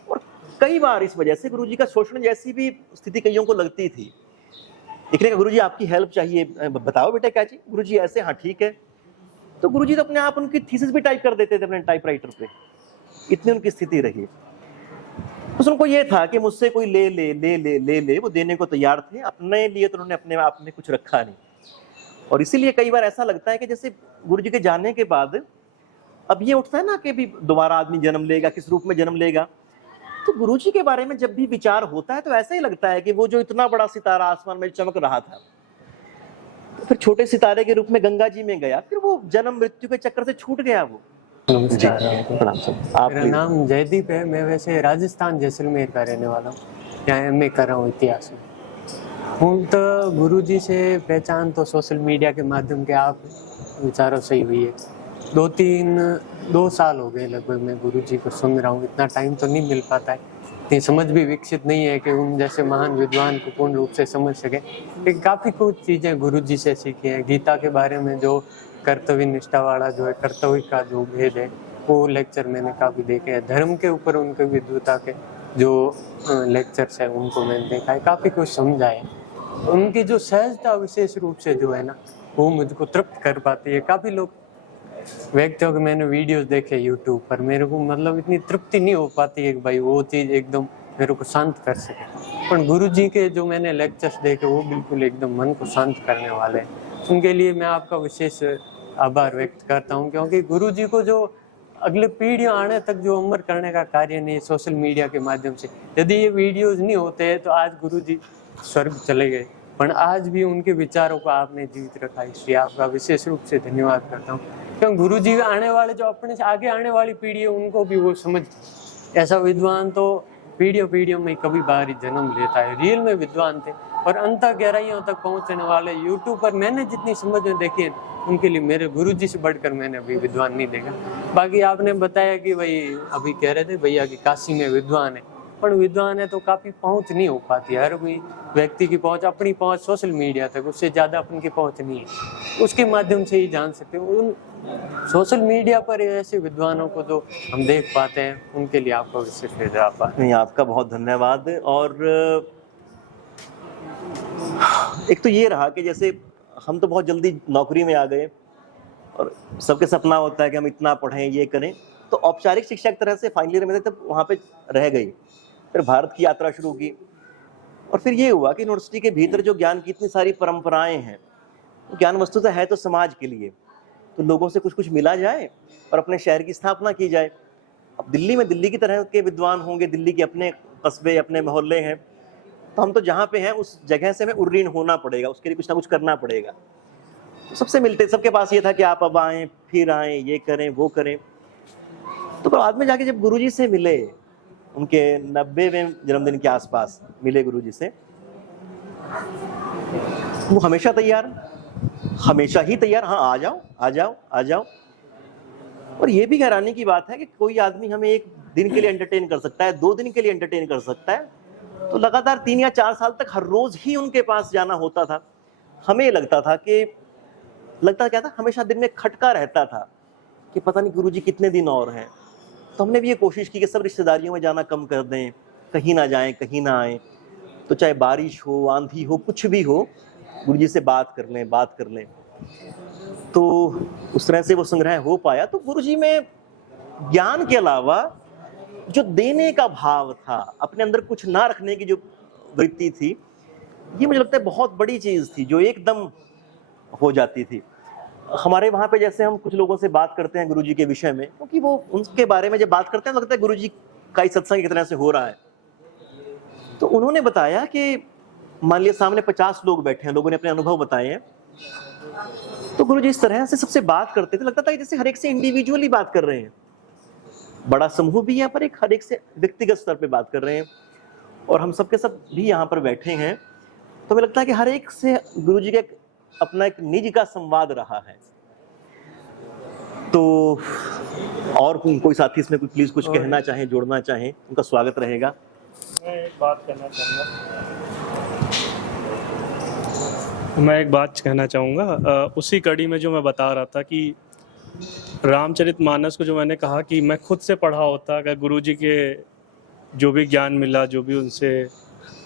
और कई बार इस वजह से गुरुजी का शोषण जैसी भी स्थिति कईयों को लगती थी। एक ने कहा गुरुजी आपकी हेल्प चाहिए, बताओ बेटा क्या चाहिए। गुरुजी ऐसे, हाँ ठीक है। तो गुरुजी तो अपने आप उनकी थीसिस भी टाइप कर देते थे अपने टाइपराइटर पे, इतनी उनकी स्थिति रही। बस उनको ये था कि मुझसे कोई ले ले ले ले ले ले, वो देने को तैयार थे। अपने लिए तो उन्होंने अपने आप में कुछ रखा नहीं। और इसीलिए कई बार ऐसा लगता है कि जैसे गुरुजी के जाने के बाद अब ये उठता है ना कि भी दोबारा आदमी जन्म लेगा, किस रूप में जन्म लेगा। तो गुरुजी के बारे में जब भी विचार होता है तो ऐसा ही लगता है कि वो जो इतना बड़ा सितारा आसमान में चमक रहा था, तो फिर छोटे सितारे के रूप में गंगा जी में गया, फिर वो जन्म मृत्यु के चक्कर से छूट गया वो। नमस्कार, मेरा आप नाम जयदीप है। मैं वैसे राजस्थान जैसलमेर का रहने वाला हूँ, यहाँ MA कर रहा हूँ इतिहास में। हूँ तो गुरुजी से पहचान तो सोशल मीडिया के माध्यम के आप विचारों से ही हुई है। 2 साल हो गए लगभग मैं गुरुजी को सुन रहा हूँ। इतना टाइम तो नहीं मिल पाता है, इतनी समझ भी विकसित नहीं है कि उन जैसे महान विद्वान को पूर्ण रूप से समझ सके। लेकिन काफ़ी कुछ चीज़ें गुरुजी से सीखी हैं। गीता के बारे में जो कर्तव्य निष्ठा वाला जो है, कर्तव्य का जो भेद है, वो लेक्चर मैंने काफ़ी देखे हैं। धर्म के ऊपर उनके विद्वता के जो लेक्चर्स है उनको मैंने देखा है, काफ़ी कुछ समझा है। उनकी जो सहजता विशेष रूप से जो है ना, वो मुझको तृप्त कर पाती है। काफ़ी लोग व्यक्तियों के मैंने वीडियोस देखे यूट्यूब पर, मेरे को मतलब इतनी तृप्ति नहीं हो पाती है कि भाई वो चीज़ एकदम मेरे को शांत कर सके। पर गुरुजी के जो मैंने लेक्चर्स देखे वो बिल्कुल एकदम मन को शांत करने वाले हैं। उनके लिए मैं आपका विशेष आभार व्यक्त करता हूं, क्योंकि गुरुजी को जो अगले पीढ़ियां आने तक जो अमर करने का कार्य नहीं सोशल मीडिया के माध्यम से, यदि ये वीडियोस नहीं होते तो आज गुरुजी स्वर्ग चले गए, पर आज भी उनके विचारों को आपने जीवित रखा। इसलिए आपका विशेष रूप से धन्यवाद करता हूँ, क्योंकि गुरुजी आने वाले जो अपने से आगे आने वाली पीढ़ी है उनको भी वो समझ। ऐसा विद्वान तो पीढ़ियों में कभी बार ही जन्म लेता है। रियल में विद्वान थे और अंत गहराइयों तक पहुंचने वाले यूट्यूब पर मैंने जितनी समझ में देखी है, उनके लिए मेरे गुरुजी से बढ़कर मैंने अभी विद्वान नहीं देखा। बाकी आपने बताया कि भाई अभी कह रहे थे भैया कि काशी में विद्वान है, पर विद्वान है तो काफ़ी पहुंच नहीं हो पाती। हर कोई व्यक्ति की पहुंच, अपनी पहुंच सोशल मीडिया तक, उससे ज़्यादा अपन की पहुंच नहीं है। उसके माध्यम से ही जान सकते हो। उन सोशल मीडिया पर ऐसे विद्वानों को जो हम देख पाते हैं, उनके लिए आपका विशेष आभार। नहीं, आपका बहुत धन्यवाद। और एक तो ये रहा कि जैसे हम तो बहुत जल्दी नौकरी में आ गए और सबके सपना होता है कि हम इतना पढ़ें, ये करें, तो औपचारिक शिक्षा की तरह से फाइनल ईयर में थे तब वहाँ पे रह गई। फिर भारत की यात्रा शुरू की और फिर ये हुआ कि यूनिवर्सिटी के भीतर जो ज्ञान की इतनी सारी परंपराएं हैं, ज्ञान वस्तुतः है तो समाज के लिए, तो लोगों से कुछ कुछ मिला जाए और अपने शहर की स्थापना की जाए। अब दिल्ली में दिल्ली की तरह के विद्वान होंगे, दिल्ली के अपने कस्बे, अपने मोहल्ले हैं, तो हम तो जहाँ पे हैं उस जगह से हमें उर्रीन होना पड़ेगा, उसके लिए कुछ ना कुछ करना पड़ेगा। तो सबसे मिलते, सबके पास ये था कि आप अब आएँ, फिर आएँ, ये करें, वो करें। तो बाद में जाके जब गुरुजी से मिले, उनके 90वें जन्मदिन के आसपास मिले गुरुजी से, वो हमेशा तैयार, हमेशा ही तैयार, हाँ आ जाओ आ जाओ आ जाओ। और ये भी हैरानी की बात है कि कोई आदमी हमें 1 दिन के लिए एंटरटेन कर सकता है, 2 दिन के लिए एंटरटेन कर सकता है, तो लगातार 3 या 4 साल तक हर रोज ही उनके पास जाना होता था। हमें लगता क्या था, हमेशा दिन में खटका रहता था कि पता नहीं गुरुजी कितने दिन और हैं। तो हमने भी ये कोशिश की कि सब रिश्तेदारियों में जाना कम कर दें, कहीं ना जाएं, कहीं ना आएं, तो चाहे बारिश हो, आंधी हो, कुछ भी हो, गुरुजी से बात कर लें। तो उस तरह से वो संग्रह हो पाया। तो गुरुजी में ज्ञान के अलावा जो देने का भाव था, अपने अंदर कुछ ना रखने की जो वृत्ति थी, ये मुझे लगता है बहुत बड़ी चीज़ थी जो एकदम हो जाती थी। हमारे वहाँ पे जैसे हम कुछ लोगों से बात करते हैं गुरुजी के विषय में, क्योंकि वो उनके बारे में जब बात करते हैं तो लगता है गुरुजी का ही सत्संग एक तरह से हो रहा है। तो उन्होंने बताया कि मान लिया सामने 50 लोग बैठे हैं, लोगों ने अपने अनुभव बताए हैं, तो गुरुजी इस तरह से सबसे बात करते थे, लगता था जैसे हर एक से इंडिविजुअली बात कर रहे हैं। बड़ा समूह भी है पर एक हर एक से व्यक्तिगत स्तर पे बात कर रहे हैं, और हम सबके सब भी यहाँ पर बैठे हैं, तो हमें लगता है कि हर एक से गुरुजी का अपना एक निज का संवाद रहा है। तो और कोई साथी इसमें प्लीज कुछ कहना चाहें, जोड़ना चाहें, उनका स्वागत रहेगा। मैं एक बात कहना चाहूँगा उसी कड़ी में जो मैं बता रहा था कि रामचरितमानस को जो मैंने कहा कि मैं खुद से पढ़ा होता, अगर गुरुजी के जो भी ज्ञान मिला, जो भी उनसे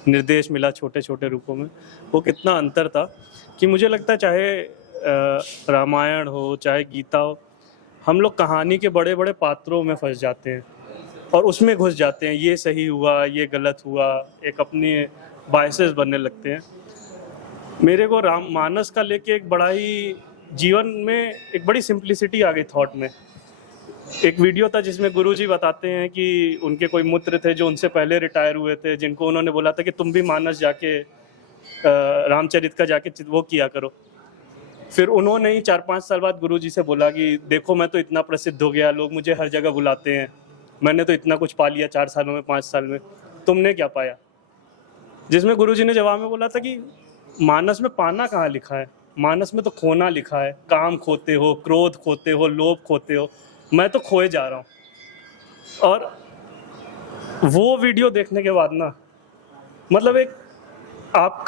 निर्देश मिला छोटे छोटे रूपों में, वो कितना अंतर था कि मुझे लगता है चाहे रामायण हो चाहे गीता हो, हम लोग कहानी के बड़े बड़े पात्रों में फंस जाते हैं और उसमें घुस जाते हैं, ये सही हुआ, ये गलत हुआ, एक अपनी बायसेस बनने लगते हैं। मेरे को राममानस का लेके एक बड़ा ही जीवन में एक बड़ी सिंप्लिसिटी आ गई थॉट में। एक वीडियो था जिसमें गुरुजी बताते हैं कि उनके कोई मित्र थे जो उनसे पहले रिटायर हुए थे, जिनको उन्होंने बोला था कि तुम भी मानस जाके रामचरित का जाके वो किया करो। फिर उन्होंने ही 4-5 साल बाद गुरुजी से बोला कि देखो मैं तो इतना प्रसिद्ध हो गया, लोग मुझे हर जगह बुलाते हैं, मैंने तो इतना कुछ पा लिया 4 सालों में, 5 साल में, तुमने क्या पाया? जिसमें गुरुजी ने जवाब में बोला था कि मानस में पाना कहाँ लिखा है, मानस में तो खोना लिखा है। काम खोते हो, क्रोध खोते हो, लोभ खोते हो, मैं तो खोए जा रहा हूँ। और वो वीडियो देखने के बाद ना, मतलब एक आप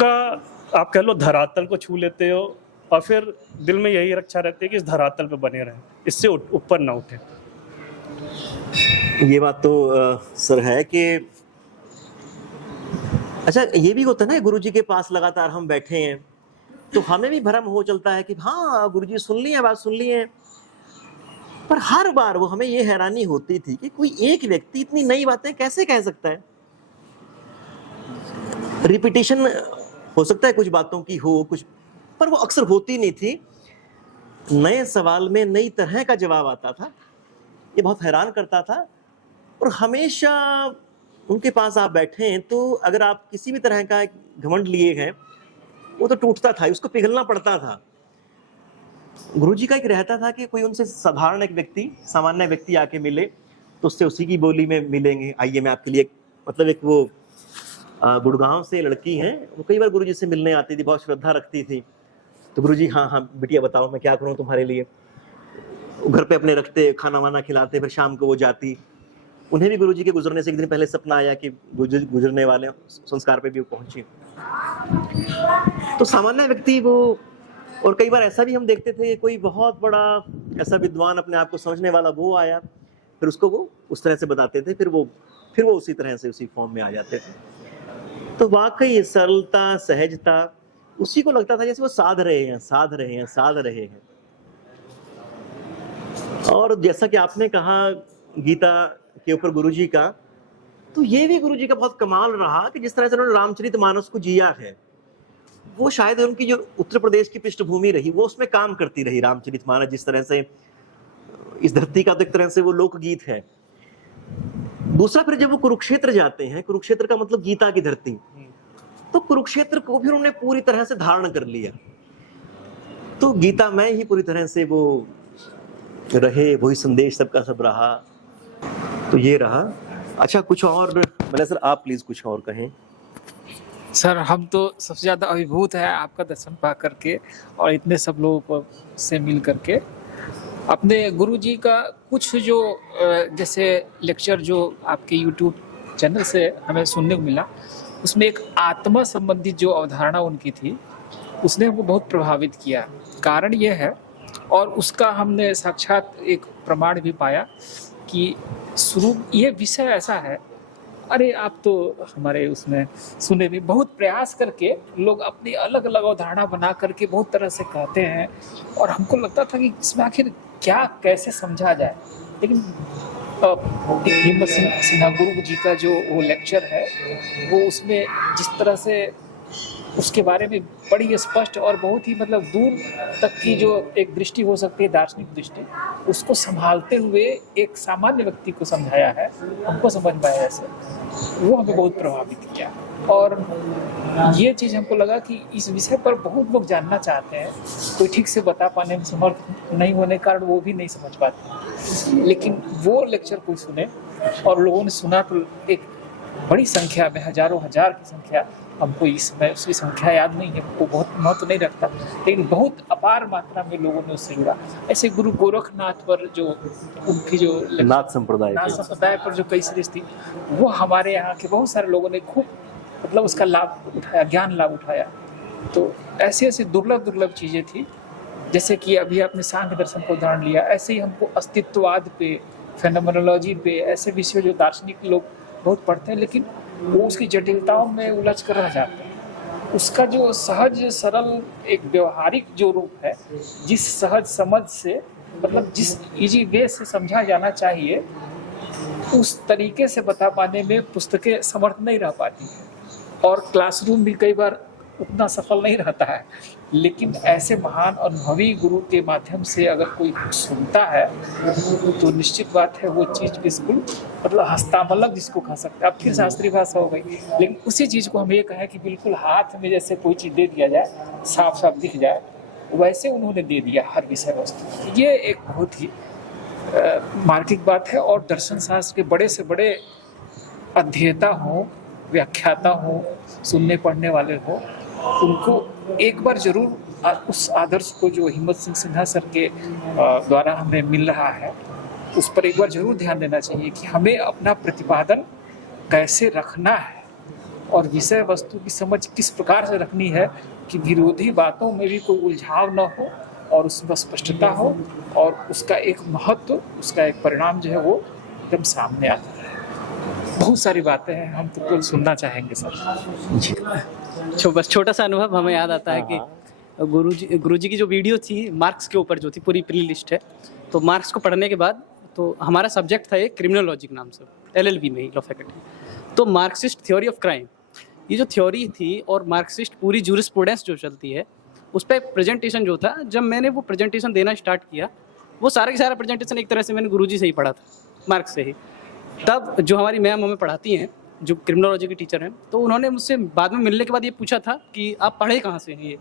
कह लो धरातल को छू लेते हो और फिर दिल में यही रक्षा रहती है कि इस धरातल पे बने रहें, इससे ऊपर ना उठे। ये बात तो सर है कि अच्छा, ये भी होता है ना, गुरुजी के पास लगातार हम बैठे हैं तो हमें भी भ्रम हो चलता है कि हाँ गुरुजी सुन ली है, बात सुन ली है, पर हर बार वो हमें ये हैरानी होती थी कि कोई एक व्यक्ति इतनी नई बातें कैसे कह सकता है। रिपीटेशन हो सकता है कुछ बातों की हो कुछ, पर वो अक्सर होती नहीं थी। नए सवाल में नई तरह का जवाब आता था, ये बहुत हैरान करता था। और हमेशा उनके पास आप बैठे हैं तो अगर आप किसी भी तरह का घमंड लिए हैं, वो तो टूटता था, उसको पिघलना पड़ता था। गुरुजी का एक रहता था कि कोई उनसे साधारण एक व्यक्ति, सामान्य व्यक्ति आके मिले तो उससे उसी की बोली में मिलेंगे। आइए मैं आपके लिए मतलब एक वो गुड़गांव से लड़की हैं, वो कई बार गुरुजी से मिलने आती थी, बहुत श्रद्धा रखती थी। तो गुरुजी हाँ बिटिया बताओ मैं क्या करूँ तुम्हारे लिए। घर पे अपने रखते, खाना वाना खिलाते, फिर शाम को वो जाती। उन्हें भी गुरुजी के गुजरने से एक दिन पहले सपना आया कि गुजरने वाले संस्कार पे भी वो पहुंची। तो सामान्य व्यक्ति वो, और कई बार ऐसा भी हम देखते थे कोई बहुत बड़ा ऐसा विद्वान अपने आप को समझने वाला वो आया, फिर उसको वो उस तरह से बताते थे, फिर वो उसी तरह से उसी फॉर्म में आ जाते थे। तो वाकई सरलता, सहजता, उसी को लगता था जैसे वो साध रहे हैं। और जैसा कि आपने कहा गीता के ऊपर गुरुजी का, तो ये भी गुरुजी का बहुत कमाल रहा कि जिस तरह से उन्होंने रामचरितमानस को जिया है, वो शायद उनकी जो उत्तर प्रदेश की पृष्ठभूमि रही वो उसमें काम करती रही। रामचरितमानस जिस तरह से इस धरती का तो एक तरह से वो लोकगीत है। दूसरा फिर जब वो कुरुक्षेत्र जाते हैं, कुरुक्षेत्र का मतलब गीता की धरती, तो कुरुक्षेत्र को भी उन्होंने पूरी तरह से धारण कर लिया। तो गीता में ही पूरी तरह से वो रहे, वही संदेश सबका सब रहा। तो ये रहा। अच्छा कुछ और मैंने सर, आप प्लीज कुछ और कहें। सर हम तो सबसे ज़्यादा अभिभूत है आपका दर्शन पा करके और इतने सब लोगों को से मिल करके। अपने गुरुजी का कुछ जो जैसे लेक्चर जो आपके यूट्यूब चैनल से हमें सुनने को मिला, उसमें एक आत्मा संबंधित जो अवधारणा उनकी थी, उसने हमको बहुत प्रभावित किया। कारण यह है, और उसका हमने साक्षात एक प्रमाण भी पाया कि शुरू ये विषय ऐसा है, अरे आप तो हमारे उसमें सुने भी, बहुत प्रयास करके लोग अपनी अलग अलग अवधारणा बना करके बहुत तरह से कहते हैं, और हमको लगता था कि इसमें आखिर क्या कैसे समझा जाए। लेकिन हिम्मत सिन्हा गुरु जी का जो वो लेक्चर है, वो उसमें जिस तरह से उसके बारे में बड़ी स्पष्ट और बहुत ही मतलब दूर तक की जो एक दृष्टि हो सकती है, दार्शनिक दृष्टि, उसको संभालते हुए एक सामान्य व्यक्ति को समझाया है, हमको समझ में आया ऐसे, वो हमें बहुत प्रभावित किया। और ये चीज़ हमको लगा कि इस विषय पर बहुत लोग जानना चाहते हैं, कोई ठीक से बता पाने में समर्थ नहीं होने के कारण वो भी नहीं समझ पाते। लेकिन वो लेक्चर कोई सुने, और लोगों ने सुना तो एक बड़ी संख्या में, हजारों हजार की संख्या, हमको इस समय उसकी संख्या याद नहीं है, वो बहुत महत्व नहीं रखता, लेकिन बहुत अपार मात्रा में लोगों ने उससे जुड़ा। ऐसे गुरु गोरखनाथ पर जो उनकी जो नाथ संप्रदाय पर जो कई सीरीज थी, वो हमारे यहाँ के बहुत सारे लोगों ने खूब मतलब उसका लाभ उठाया, ज्ञान लाभ उठाया। तो ऐसी ऐसी दुर्लभ चीज़ें थी, जैसे कि अभी आपने सांख्य दर्शन को उदाहरण लिया, ऐसे ही हमको अस्तित्ववाद पे, फेनोमेनोलॉजी पे, ऐसे विषय जो दार्शनिक लोग बहुत पढ़ते हैं, लेकिन वो उसकी जटिलताओं में उलझ कर रह जाते हैं। उसका जो सहज सरल एक व्यवहारिक जो रूप है, जिस सहज समझ से मतलब जिस इजी वे से समझा जाना चाहिए, उस तरीके से बता पाने में पुस्तकें समर्थ नहीं रह पाती हैं, और क्लासरूम भी कई बार उतना सफल नहीं रहता है। लेकिन ऐसे महान अनुभवी गुरु के माध्यम से अगर कोई सुनता है, तो निश्चित बात है वो चीज़ बिल्कुल मतलब हस्तामलक जिसको कह सकते हैं, अब फिर शास्त्रीय भाषा हो गई, लेकिन उसी चीज़ को हम ये कहें कि बिल्कुल हाथ में जैसे कोई चीज़ दे दिया जाए, साफ साफ दिख जाए, वैसे उन्होंने दे दिया हर विषय वस्तु। ये एक बहुत ही मार्मिक बात है। और दर्शन शास्त्र के बड़े से बड़े अध्येता हों, व्याख्याता हों, सुनने पढ़ने वाले हों, उनको एक बार जरूर उस आदर्श को जो हिम्मत सिंह सिन्हा सर के द्वारा हमें मिल रहा है, उस पर एक बार जरूर ध्यान देना चाहिए कि हमें अपना प्रतिपादन कैसे रखना है, और विषय वस्तु की समझ किस प्रकार से रखनी है कि विरोधी बातों में भी कोई उलझाव न हो, और उसमें स्पष्टता हो, और उसका एक महत्व, उसका एक परिणाम जो है वो एकदम सामने आता है। बहुत सारी बातें हैं, हम तो केवल सुनना चाहेंगे सर। बस छोटा सा अनुभव हमें याद आता है कि गुरुजी की जो वीडियो थी मार्क्स के ऊपर जो थी, पूरी प्री लिस्ट है, तो मार्क्स को पढ़ने के बाद तो हमारा सब्जेक्ट था एक क्रिमिनोलॉजी नाम से, LLB में ही, लॉ फैकल्टी। तो मार्क्सिस्ट थ्योरी ऑफ क्राइम, ये जो थ्योरी थी और मार्क्सिस्ट पूरी जूरिस्प्रूडेंस जो चलती है, उस पर प्रेजेंटेशन जो था, जब मैंने वो प्रेजेंटेशन देना स्टार्ट किया, वो सारा का सारा प्रेजेंटेशन एक तरह से मैंने गुरुजी से ही पढ़ा था, मार्क्स से ही। तब जो हमारी मैम हमें पढ़ाती हैं, जो क्रिमिनोलॉजी की टीचर हैं, तो उन्होंने मुझसे बाद में मिलने के बाद ये पूछा था कि आप पढ़े कहाँ से हैं ये,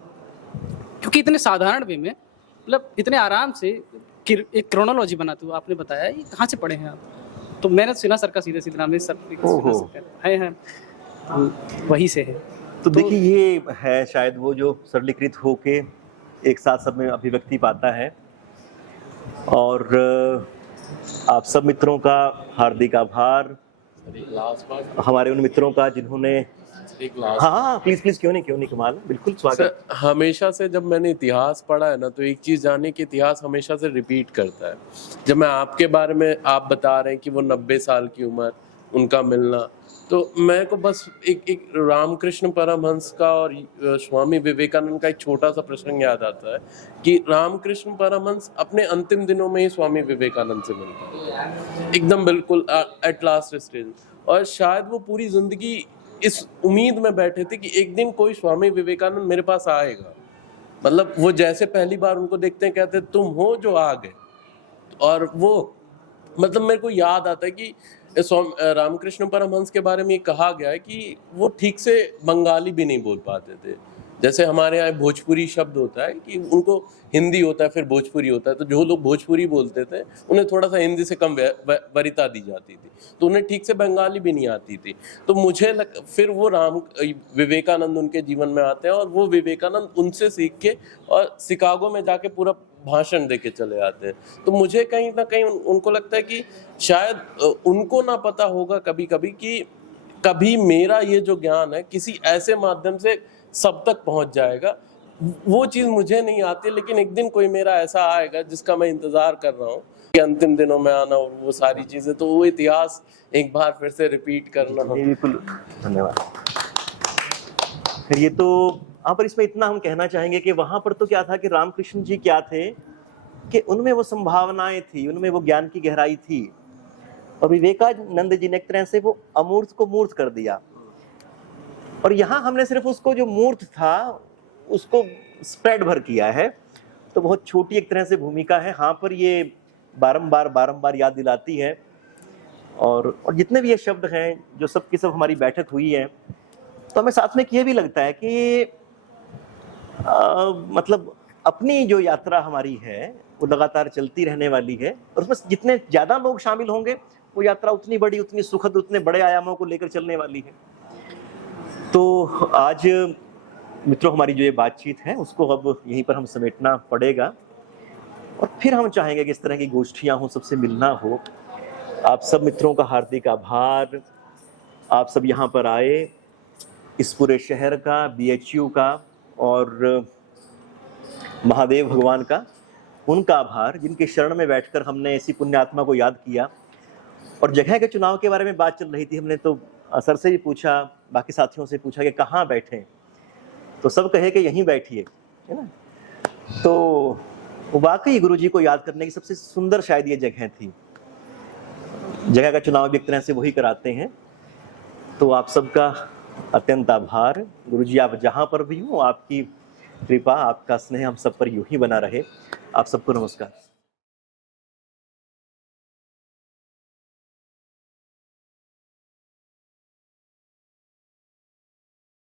क्योंकि इतने साधारण वे में, मतलब इतने आराम से एक क्रोनोलॉजी बनाते हुए आपने बताया, ये कहाँ से पढ़े हैं आप? तो मैंने सिन्हा सर का सीधे नाम सर हैं, वहीं से है। तो देखिए, ये है शायद वो जो सरलीकृत होके एक साथ सब में अभिव्यक्ति पाता है। और आप सब मित्रों का हार्दिक आभार, हमारे उन मित्रों का जिन्होंने हाँ प्लीज क्यों नहीं कमाल, बिल्कुल स्वागत। हमेशा से जब मैंने इतिहास पढ़ा है ना, तो एक चीज जाने कि इतिहास हमेशा से रिपीट करता है। जब मैं आपके बारे में आप बता रहे हैं कि वो 90 साल की उम्र, उनका मिलना, तो मैं को बस एक रामकृष्ण परमहंस का और स्वामी विवेकानंद का एक छोटा सा प्रसंग याद आता है कि रामकृष्ण परमहंस अपने अंतिम दिनों में ही स्वामी विवेकानंद से मिले, एकदम बिल्कुल एट लास्ट स्टेज, और शायद वो पूरी जिंदगी इस उम्मीद में बैठे थे कि एक दिन कोई स्वामी विवेकानंद मेरे पास आएगा। मतलब वो जैसे पहली बार उनको देखते हैं, कहते हैं तुम हो जो आ गए। और वो मतलब मेरे को याद आता है कि रामकृष्ण परमहंस के बारे में ये कहा गया है कि वो ठीक से बंगाली भी नहीं बोल पाते थे, जैसे हमारे यहाँ भोजपुरी शब्द होता है कि उनको हिंदी होता है फिर भोजपुरी होता है, तो जो लोग भोजपुरी बोलते थे उन्हें थोड़ा सा हिंदी से कम वरीयता दी जाती थी, तो उन्हें ठीक से बंगाली भी नहीं आती थी। तो मुझे फिर वो विवेकानंद उनके जीवन में आते हैं और वो विवेकानंद उनसे सीख के और शिकागो में जाके पूरा भाषण दे के चले आते हैं। तो मुझे कहीं ना कहीं उनको लगता है कि शायद उनको ना पता होगा कभी कभी कि कभी मेरा ये जो ज्ञान है किसी ऐसे माध्यम से सब तक पहुंच जाएगा। वो चीज़ मुझे नहीं आती, लेकिन एक दिन कोई मेरा ऐसा आएगा जिसका मैं इंतज़ार कर रहा हूँ कि अंतिम दिनों में आना और वो सारी चीज़ें, तो वो इतिहास एक बार फिर से रिपीट करना। बिल्कुल, धन्यवाद। फिर ये तो यहाँ पर इसमें इतना हम कहना चाहेंगे कि वहाँ पर तो क्या था कि रामकृष्ण जी क्या थे कि उनमें वो संभावनाएं थी, उनमें वो ज्ञान की गहराई थी, और विवेकानंद जी ने एक तरह से वो अमूर्त को मूर्त कर दिया। और यहाँ हमने सिर्फ उसको जो मूर्त था उसको स्प्रेड भर किया है, तो बहुत छोटी एक तरह से भूमिका है। हाँ, पर ये बारंबार याद दिलाती है। और जितने भी ये शब्द हैं जो सब की सब हमारी बैठक हुई है, तो हमें साथ में ये भी लगता है कि मतलब अपनी जो यात्रा हमारी है वो लगातार चलती रहने वाली है, और उसमें जितने ज़्यादा लोग शामिल होंगे वो यात्रा उतनी बड़ी, उतनी सुखद, उतने बड़े आयामों को लेकर चलने वाली है। तो आज मित्रों हमारी जो ये बातचीत है उसको अब यहीं पर हम समेटना पड़ेगा, और फिर हम चाहेंगे कि इस तरह की गोष्ठियाँ हो, सबसे मिलना हो। आप सब मित्रों का हार्दिक आभार, आप सब यहाँ पर आए, इस पूरे शहर का, BHU का और महादेव भगवान का, उनका आभार जिनके शरण में बैठकर हमने ऐसी पुण्यात्मा को याद किया। और जगह के चुनाव के बारे में बात चल रही थी, हमने तो सर से भी पूछा, बाकी साथियों से पूछा कि कहाँ बैठें, तो सब कहे कि यहीं बैठिए, है ना। तो वाकई गुरुजी को याद करने की सबसे सुंदर शायद ये जगह थी। जगह का चुनाव भी एक तरह से वही कराते हैं। तो आप सबका अत्यंत आभार। गुरुजी आप जहाँ पर भी हो, आपकी कृपा, आपका स्नेह हम सब पर यूं ही बना रहे। आप सबको नमस्कार।